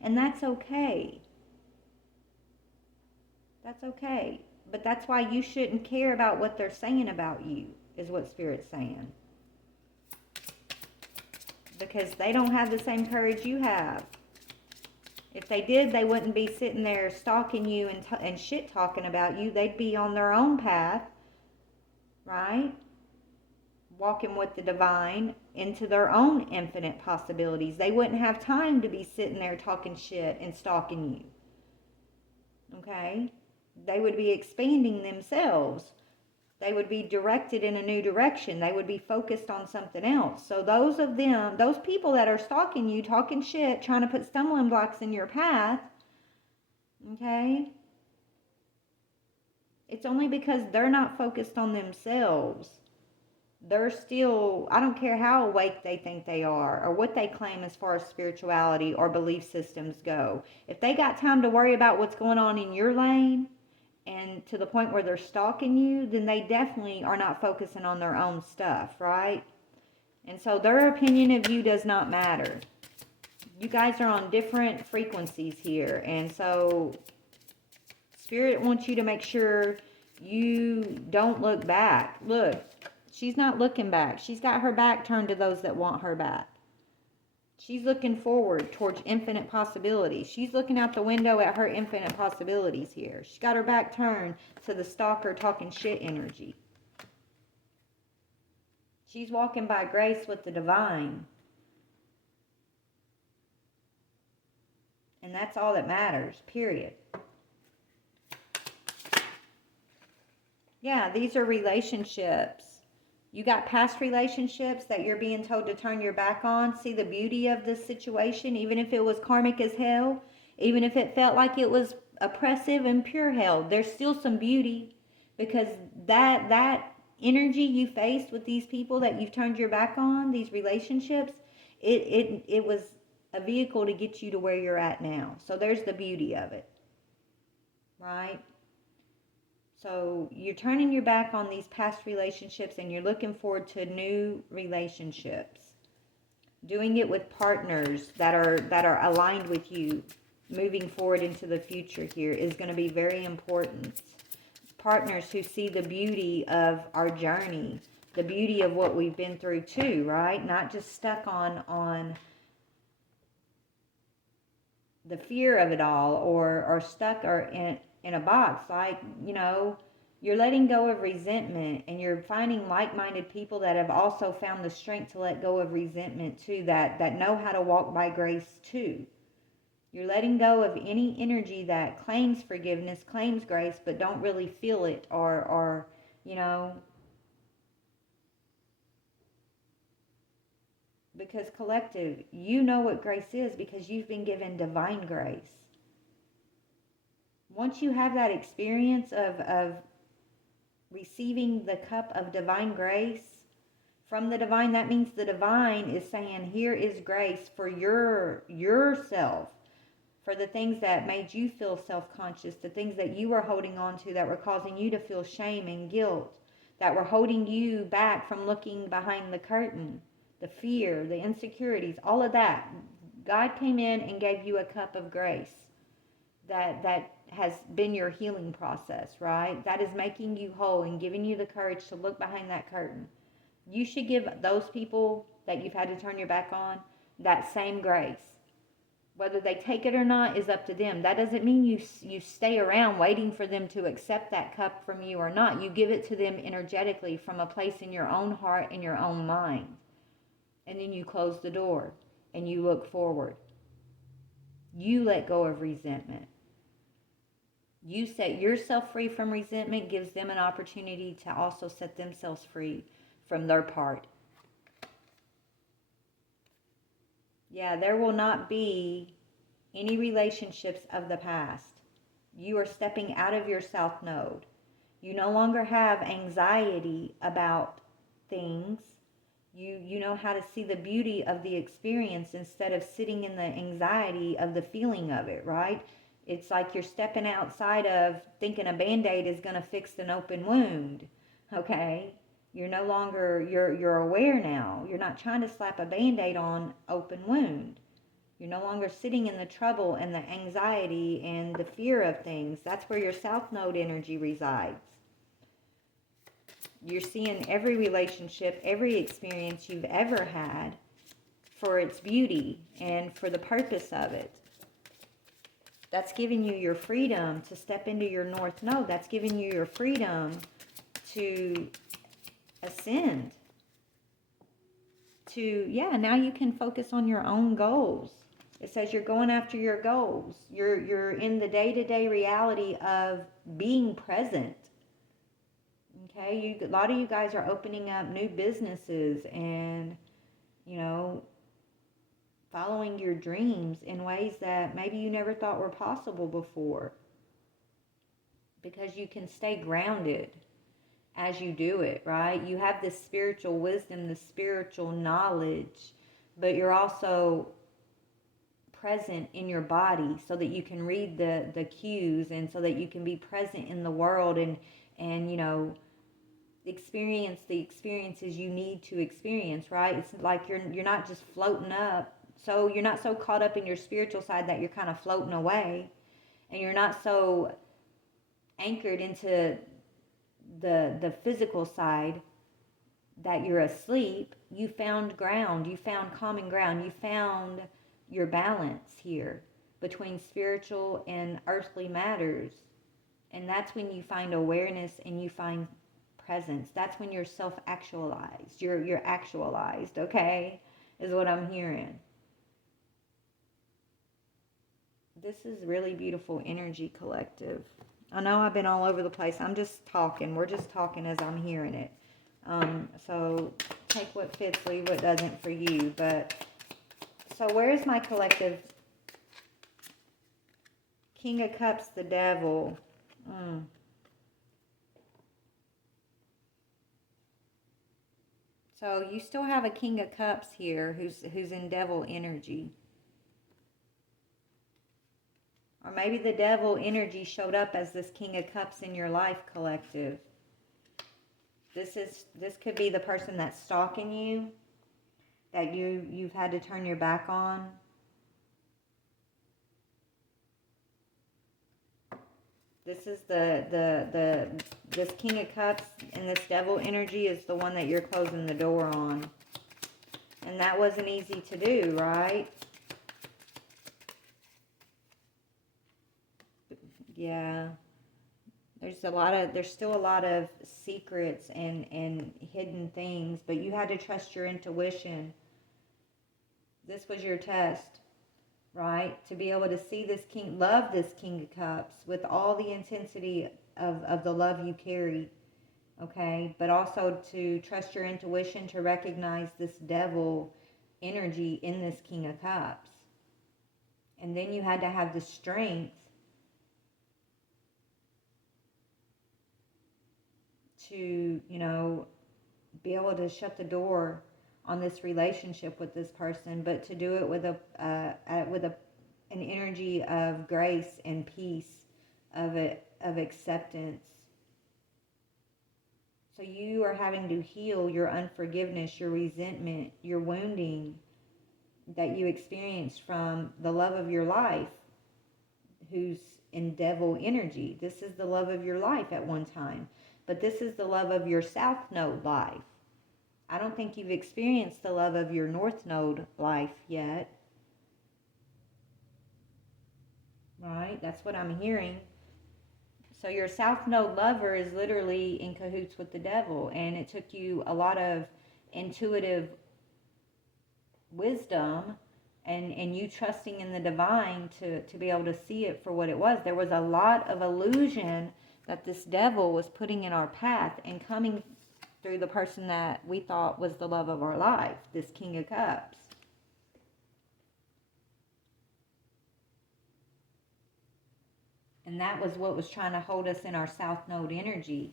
And that's okay. That's okay. But that's why you shouldn't care about what they're saying about you, is what Spirit's saying. Because they don't have the same courage you have. If they did, they wouldn't be sitting there stalking you and shit talking about you. They'd be on their own path, right? Walking with the divine into their own infinite possibilities. They wouldn't have time to be sitting there talking shit and stalking you. Okay? They would be expanding themselves. They would be directed in a new direction. They would be focused on something else. So those people that are stalking you, talking shit, trying to put stumbling blocks in your path, okay? It's only because they're not focused on themselves. They're still, I don't care how awake they think they are or what they claim as far as spirituality or belief systems go. If they got time to worry about what's going on in your lane and to the point where they're stalking you, then they definitely are not focusing on their own stuff, right? And so their opinion of you does not matter. You guys are on different frequencies here. And so Spirit wants you to make sure you don't look back. Look. She's not looking back. She's got her back turned to those that want her back. She's looking forward towards infinite possibilities. She's looking out the window at her infinite possibilities here. She's got her back turned to the stalker talking shit energy. She's walking by grace with the divine. And that's all that matters, period. Yeah, these are relationships. You got past relationships that you're being told to turn your back on. See the beauty of this situation, even if it was karmic as hell, even if it felt like it was oppressive and pure hell, there's still some beauty, because that energy you faced with these people that you've turned your back on, these relationships, it was a vehicle to get you to where you're at now. So there's the beauty of it, right? So you're turning your back on these past relationships and you're looking forward to new relationships. Doing it with partners that are aligned with you moving forward into the future here is going to be very important. Partners who see the beauty of our journey, the beauty of what we've been through too, right? Not just stuck on the fear of it all, or stuck or in a box. Like, you're letting go of resentment, and you're finding like-minded people that have also found the strength to let go of resentment too, that know how to walk by grace too. You're letting go of any energy that claims forgiveness, claims grace, but don't really feel it, or because collective, you know what grace is because you've been given divine grace. Once you have that experience of receiving the cup of divine grace from the divine, that means the divine is saying, here is grace for yourself, for the things that made you feel self-conscious, the things that you were holding on to that were causing you to feel shame and guilt, that were holding you back from looking behind the curtain, the fear, the insecurities, all of that. God came in and gave you a cup of grace that has been your healing process, right? That is making you whole and giving you the courage to look behind that curtain. You should give those people that you've had to turn your back on that same grace. Whether they take it or not is up to them. That doesn't mean you stay around waiting for them to accept that cup from you or not. You give it to them energetically from a place in your own heart and your own mind. And then you close the door and you look forward. You let go of resentment. You set yourself free from resentment, gives them an opportunity to also set themselves free from their part. Yeah, there will not be any relationships of the past. You are stepping out of your South Node. You no longer have anxiety about things. You know how to see the beauty of the experience instead of sitting in the anxiety of the feeling of it, right? It's like you're stepping outside of thinking a Band-Aid is going to fix an open wound, okay? You're no longer, you're aware now. You're not trying to slap a Band-Aid on open wound. You're no longer sitting in the trouble and the anxiety and the fear of things. That's where your South Node energy resides. You're seeing every relationship, every experience you've ever had for its beauty and for the purpose of it. That's giving you your freedom to step into your North Node. That's giving you your freedom to ascend. Now you can focus on your own goals. It says you're going after your goals. You're in the day-to-day reality of being present. Okay, a lot of you guys are opening up new businesses and, following your dreams in ways that maybe you never thought were possible before. Because you can stay grounded as you do it, right? You have the spiritual wisdom, the spiritual knowledge, but you're also present in your body so that you can read the cues and so that you can be present in the world and experience the experiences you need to experience, right? It's like you're not just floating up. So you're not so caught up in your spiritual side that you're kind of floating away, and you're not so anchored into the physical side that you're asleep. You found ground, you found common ground, you found your balance here between spiritual and earthly matters. And that's when you find awareness and you find presence. That's when you're self-actualized. You're actualized, okay? Is what I'm hearing. This is really beautiful energy, collective. I know I've been all over the place. I'm just talking. We're just talking as I'm hearing it. So take what fits, leave what doesn't for you. But so where is my collective? King of Cups, the Devil. So you still have a King of Cups here who's in Devil energy. Or maybe the devil energy showed up as this King of Cups in your life, collective. This could be the person that's stalking you, that you've had to turn your back on. This is this King of Cups and this devil energy is the one that you're closing the door on. And that wasn't easy to do, right? Yeah. There's still a lot of secrets and hidden things, but you had to trust your intuition. This was your test, right? To be able to see this love this King of Cups with all the intensity of the love you carry, okay? But also to trust your intuition to recognize this devil energy in this King of Cups. And then you had to have the strength to, be able to shut the door on this relationship with this person, but to do it with an energy of grace and peace, of acceptance. So you are having to heal your unforgiveness, your resentment, your wounding that you experienced from the love of your life, who's in devil energy. This is the love of your life at one time. But this is the love of your South Node life. I don't think you've experienced the love of your North Node life yet. Right? That's what I'm hearing. So your South Node lover is literally in cahoots with the devil. And it took you a lot of intuitive wisdom and you trusting in the divine to be able to see it for what it was. There was a lot of illusion that this devil was putting in our path and coming through the person that we thought was the love of our life, this King of Cups. And that was what was trying to hold us in our South Node energy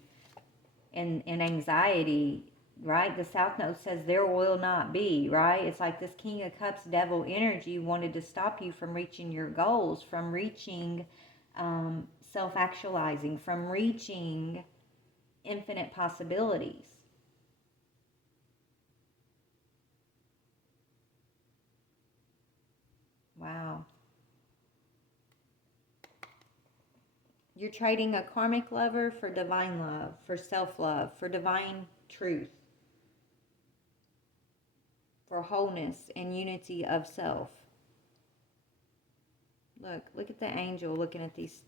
and anxiety, right? The South Node says there will not be, right? It's like this King of Cups devil energy wanted to stop you from reaching your goals, from reaching self-actualizing, from reaching infinite possibilities. Wow. You're trading a karmic lover for divine love, for self-love, for divine truth, for wholeness and unity of self. Look at the angel looking at these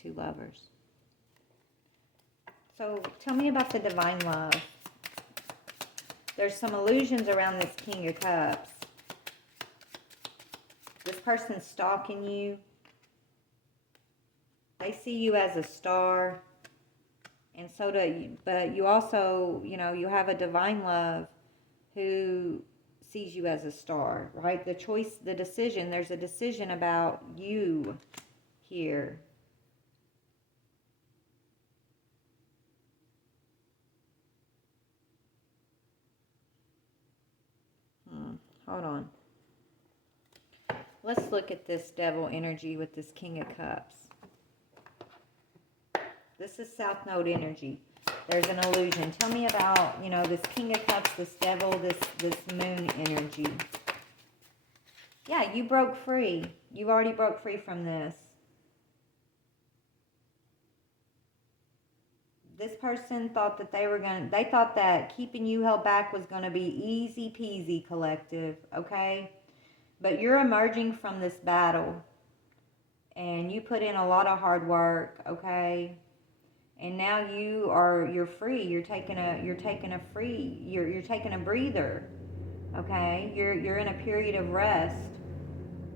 two lovers. So tell me about the divine love. There's some illusions around this King of Cups. This person's stalking you. They see you as a star. And so do you. But you also, you have a divine love who sees you as a star, right? The decision, there's a decision about you here. Hold on. Let's look at this devil energy with this King of Cups. This is South Node energy. There's an illusion. Tell me about, this King of Cups, this devil, this moon energy. Yeah, you broke free. You already broke free from this. This person thought that they thought that keeping you held back was going to be easy peasy, collective, okay? But you're emerging from this battle and you put in a lot of hard work, okay? And now you're free. You're taking a breather, okay? You're in a period of rest,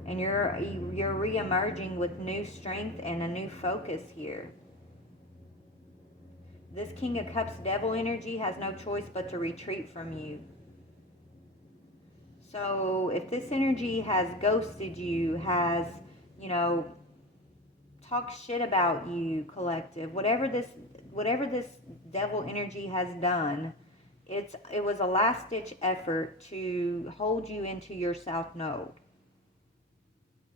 and you're re-emerging with new strength and a new focus here. This King of Cups devil energy has no choice but to retreat from you. So if this energy has ghosted you, has, talked shit about you, collective, whatever this devil energy has done, it was a last-ditch effort to hold you into your South Node,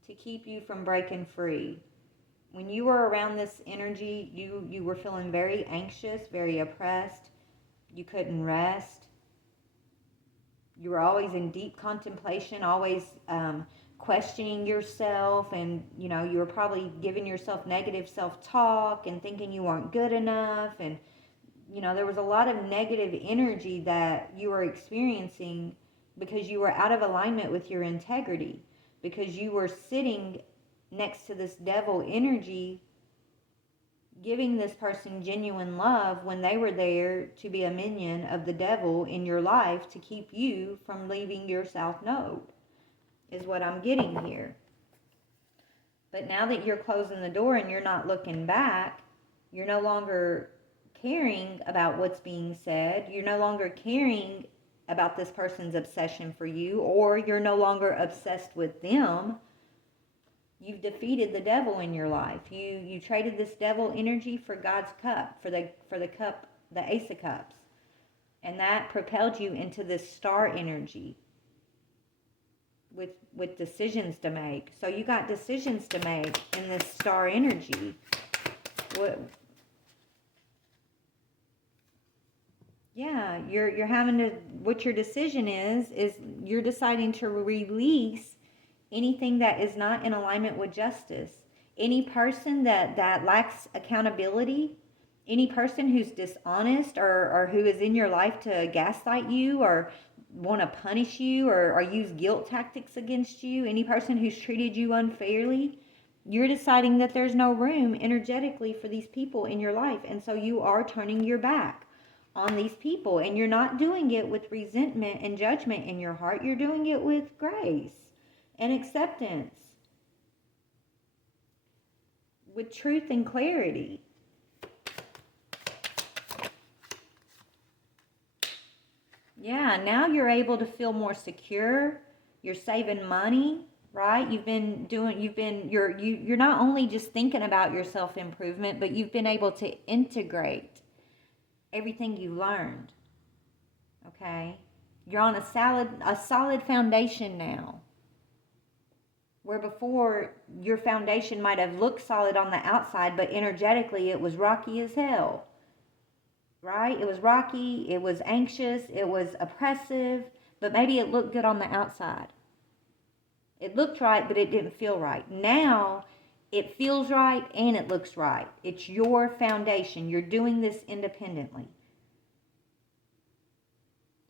to keep you from breaking free. when you were around this energy, you were feeling very anxious, very oppressed. You couldn't rest. You were always in deep contemplation, always questioning yourself, and you were probably giving yourself negative self-talk and thinking you weren't good enough, and there was a lot of negative energy that you were experiencing because you were out of alignment with your integrity, because you were sitting next to this devil energy, giving this person genuine love when they were there to be a minion of the devil in your life to keep you from leaving your south node, is what I'm getting here. But now that you're closing the door and you're not looking back, you're no longer caring about what's being said. You're no longer caring about this person's obsession for you, or you're no longer obsessed with them. You've defeated the devil in your life. You traded this devil energy for God's cup, for the cup, the Ace of Cups. And that propelled you into this star energy with decisions to make. So you got decisions to make in this star energy. You're having to, what your decision is you're deciding to release anything that is not in alignment with justice. Any person that lacks accountability, any person who's dishonest or who is in your life to gaslight you or want to punish you or use guilt tactics against you, any person who's treated you unfairly, you're deciding that there's no room energetically for these people in your life. And so you are turning your back on these people, and you're not doing it with resentment and judgment in your heart. You're doing it with grace and acceptance, with truth and clarity. Yeah, now you're able to feel more secure. You're saving money, right? You're not only just thinking about your self-improvement, but you've been able to integrate everything you learned. Okay? You're on a solid foundation now. Where before your foundation might have looked solid on the outside, but energetically it was rocky as hell. Right? It was rocky, it was anxious, it was oppressive, but maybe it looked good on the outside. It looked right, but it didn't feel right. Now it feels right and it looks right. It's your foundation. You're doing this independently.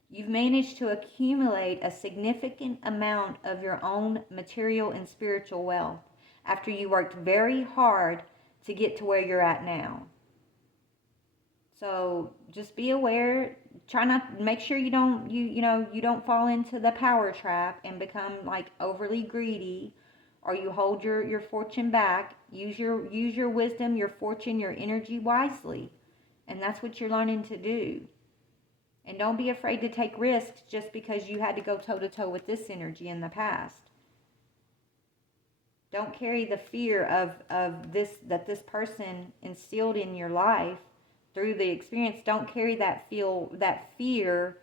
You've managed to accumulate a significant amount of your own material and spiritual wealth after you worked very hard to get to where you're at now. So just be aware. Try not, make sure you don't fall into the power trap and become like overly greedy, or you hold your fortune back. Use your wisdom, your fortune, your energy wisely. And that's what you're learning to do. And don't be afraid to take risks just because you had to go toe-to-toe with this energy in the past. Don't carry the fear of this, that this person instilled in your life through the experience. Don't carry that fear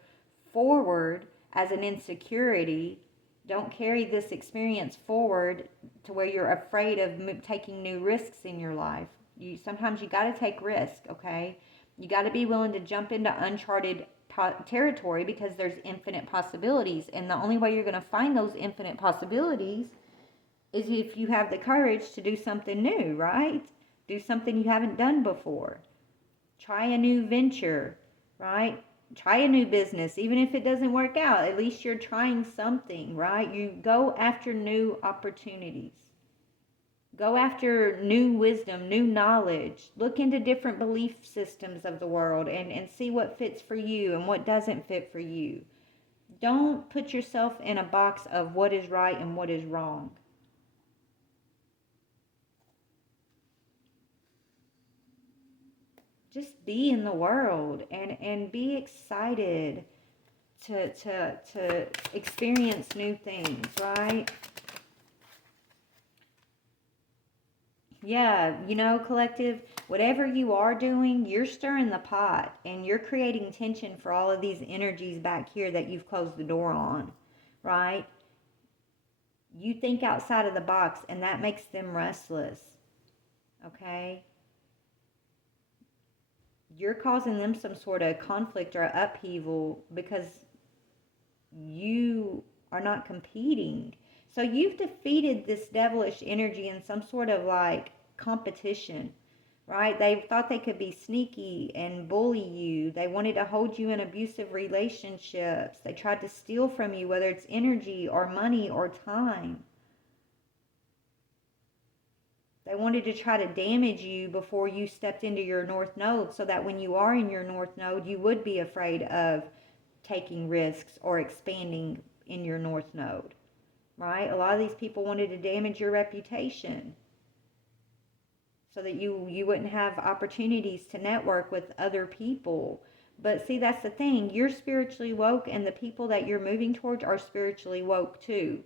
forward as an insecurity. Don't carry this experience forward to where you're afraid of taking new risks in your life. Sometimes you got to take risk, okay? You got to be willing to jump into uncharted territory because there's infinite possibilities. And the only way you're going to find those infinite possibilities is if you have the courage to do something new, right? Do something you haven't done before. Try a new venture, right? Try a new business. Even if it doesn't work out, at least you're trying something, right? You go after new opportunities. Go after new wisdom, new knowledge. Look into different belief systems of the world and see what fits for you and what doesn't fit for you. Don't put yourself in a box of what is right and what is wrong. Just be in the world and be excited to experience new things, right? Yeah, collective, whatever you are doing, you're stirring the pot and you're creating tension for all of these energies back here that you've closed the door on, right? You think outside of the box and that makes them restless. Okay? You're causing them some sort of conflict or upheaval because you are not competing. So you've defeated this devilish energy in some sort of like competition, right? They thought they could be sneaky and bully you. They wanted to hold you in abusive relationships. They tried to steal from you, whether it's energy or money or time. They wanted to try to damage you before you stepped into your North Node so that when you are in your North Node, you would be afraid of taking risks or expanding in your North Node, right? A lot of these people wanted to damage your reputation so that you wouldn't have opportunities to network with other people. But see, that's the thing. You're spiritually woke, and the people that you're moving towards are spiritually woke too.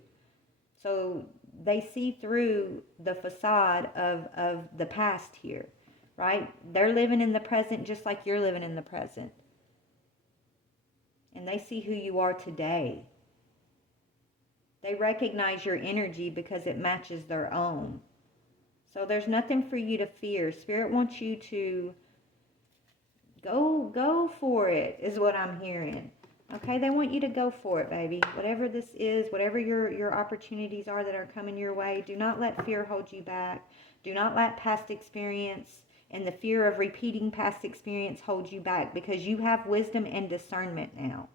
So they see through the facade of the past here, right? They're living in the present just like you're living in the present. And they see who you are today. They recognize your energy because it matches their own. So there's nothing for you to fear. Spirit wants you to go for it, is what I'm hearing. Okay, they want you to go for it, baby. Whatever this is, whatever your opportunities are that are coming your way, do not let fear hold you back. Do not let past experience and the fear of repeating past experience hold you back, because you have wisdom and discernment now.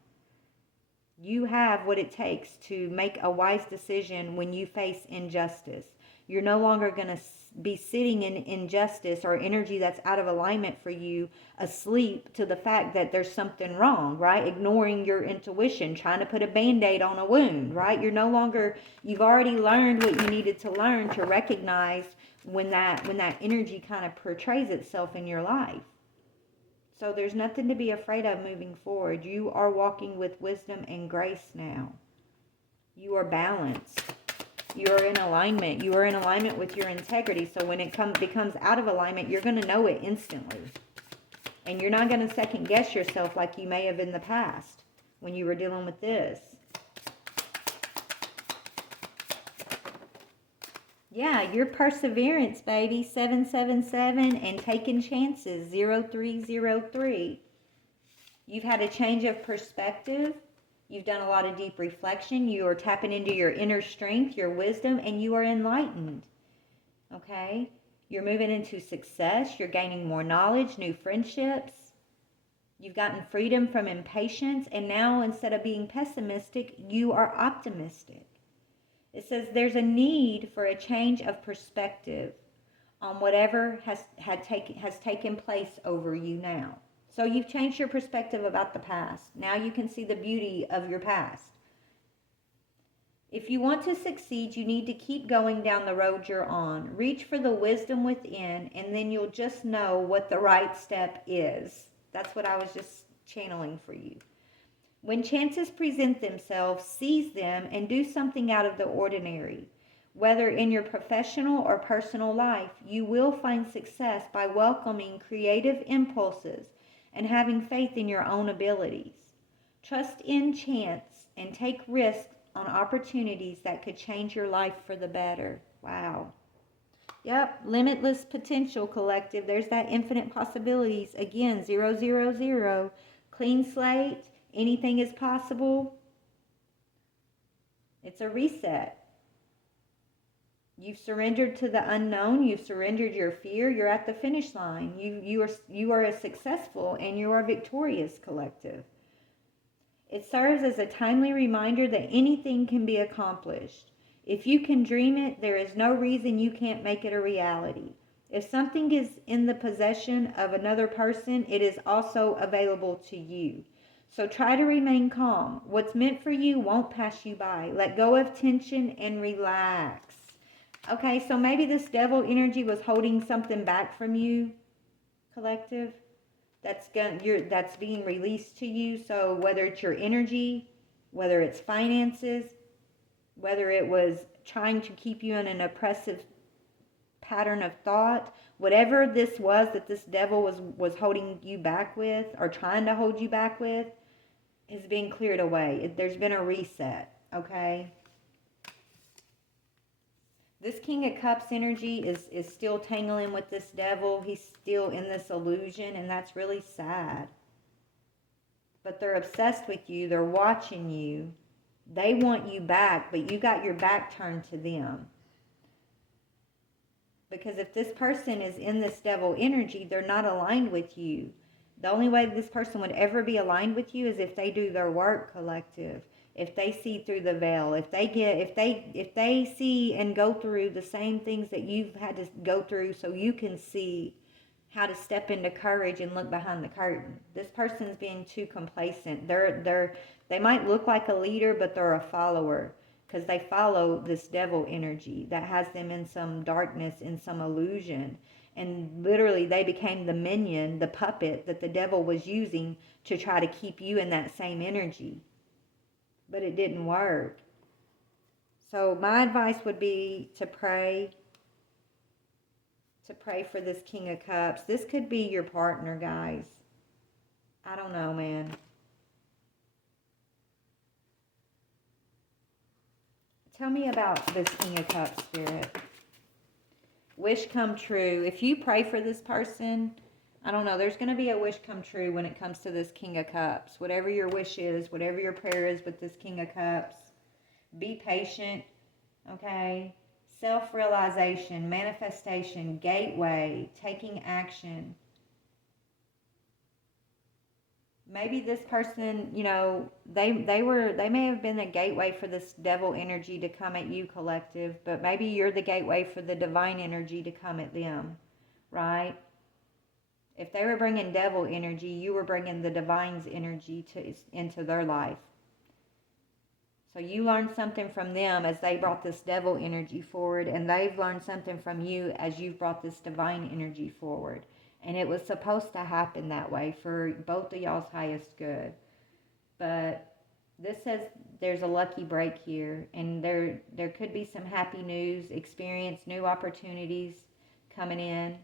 You have what it takes to make a wise decision when you face injustice. You're no longer going to be sitting in injustice or energy that's out of alignment for you, asleep to the fact that there's something wrong, right? Ignoring your intuition, trying to put a band-aid on a wound, right? You're no longer, you've already learned what you needed to learn to recognize when that energy kind of portrays itself in your life. So there's nothing to be afraid of moving forward. You are walking with wisdom and grace now. You are balanced. You are in alignment. You are in alignment with your integrity. So when it becomes out of alignment, you're going to know it instantly. And you're not going to second guess yourself like you may have in the past when you were dealing with this. Yeah, your perseverance, baby, 777, and taking chances, 0303. You've had a change of perspective. You've done a lot of deep reflection. You are tapping into your inner strength, your wisdom, and you are enlightened. Okay? You're moving into success. You're gaining more knowledge, new friendships. You've gotten freedom from impatience. And now, instead of being pessimistic, you are optimistic. It says there's a need for a change of perspective on whatever has taken place over you now. So you've changed your perspective about the past. Now you can see the beauty of your past. If you want to succeed, you need to keep going down the road you're on. Reach for the wisdom within, and then you'll just know what the right step is. That's what I was just channeling for you. When chances present themselves, seize them and do something out of the ordinary. Whether in your professional or personal life, you will find success by welcoming creative impulses and having faith in your own abilities. Trust in chance and take risks on opportunities that could change your life for the better. Wow. Yep, limitless potential, collective. There's that infinite possibilities. Again, 000. Clean slate. Anything is possible. It's a reset. You've surrendered to the unknown. You've surrendered your fear. You're at the finish line. You are a successful and you are victorious, collective. It serves as a timely reminder that anything can be accomplished. If you can dream it, there is no reason you can't make it a reality. If something is in the possession of another person, it is also available to you. So try to remain calm. What's meant for you won't pass you by. Let go of tension and relax. Okay, so maybe this devil energy was holding something back from you, collective. That's being released to you. So whether it's your energy, whether it's finances, whether it was trying to keep you in an oppressive pattern of thought, whatever this was that this devil was holding you back with or trying to hold you back with, is being cleared away. There's been a reset, okay? This King of Cups energy is still tangling with this devil. He's still in this illusion, and that's really sad. But they're obsessed with you. They're watching you. They want you back, but you got your back turned to them. Because if this person is in this devil energy, they're not aligned with you. The only way this person would ever be aligned with you is if they do their work, collective. If they see through the veil, if they see and go through the same things that you've had to go through, so you can see how to step into courage and look behind the curtain. This person's being too complacent. They might look like a leader, but they're a follower, because they follow this devil energy that has them in some darkness, in some illusion. And literally they became the minion, the puppet that the devil was using to try to keep you in that same energy. But it didn't work. So my advice would be to pray for this King of Cups. This could be your partner, guys. I don't know, man. Tell me about this King of Cups, Spirit. Wish come true. If you pray for this person, I don't know, there's going to be a wish come true when it comes to this King of Cups. Whatever your wish is, whatever your prayer is with this King of Cups, be patient, okay? Self-realization, manifestation, gateway, taking action. Maybe this person, you know, they may have been a gateway for this devil energy to come at you, collective, but maybe you're the gateway for the divine energy to come at them, right? If they were bringing devil energy, you were bringing the divine's energy into their life. So you learned something from them as they brought this devil energy forward, and they've learned something from you as you've brought this divine energy forward. And it was supposed to happen that way for both of y'all's highest good. But this says there's a lucky break here, and there could be some happy news, experience, new opportunities coming in.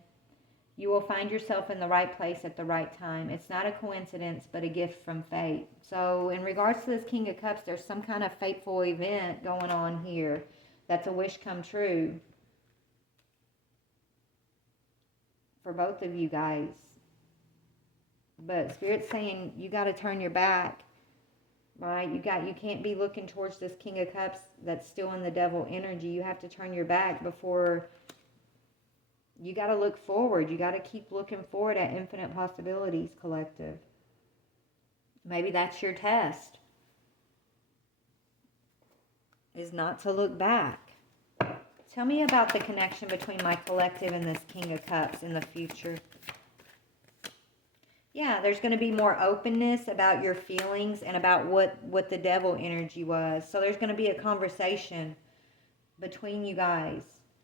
You will find yourself in the right place at the right time. It's not a coincidence, but a gift from fate. So in regards to this King of Cups, there's some kind of fateful event going on here. That's a wish come true for both of you guys. But Spirit's saying you got to turn your back, right? You can't be looking towards this King of Cups that's still in the devil energy. You have to turn your back before. You got to look forward. You got to keep looking forward at infinite possibilities, collective. Maybe that's your test, is not to look back. Tell me about the connection between my collective and this King of Cups in the future. Yeah, there's going to be more openness about your feelings and about what the devil energy was. So there's going to be a conversation between you guys.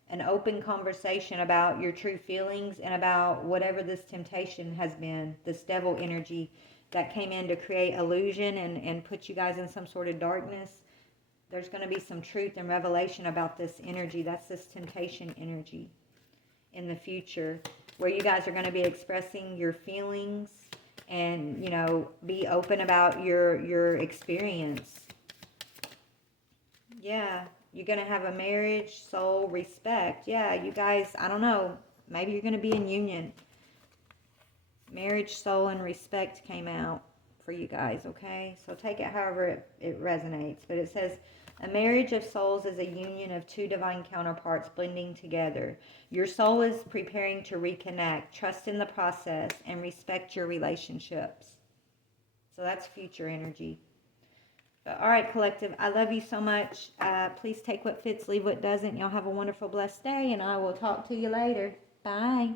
An open conversation about your true feelings and about whatever this temptation has been, this devil energy that came in to create illusion and put you guys in some sort of darkness. There's going to be some truth and revelation about this energy. That's this temptation energy in the future, where you guys are going to be expressing your feelings and, you know, be open about your experience. Yeah. You're going to have a marriage, soul, respect. Yeah, you guys, I don't know. Maybe you're going to be in union. Marriage, soul, and respect came out for you guys, okay? So take it however it resonates. But it says, a marriage of souls is a union of two divine counterparts blending together. Your soul is preparing to reconnect. Trust in the process and respect your relationships. So that's future energy. All right, collective, I love you so much. Please take what fits, leave what doesn't. Y'all have a wonderful, blessed day, and I will talk to you later. Bye.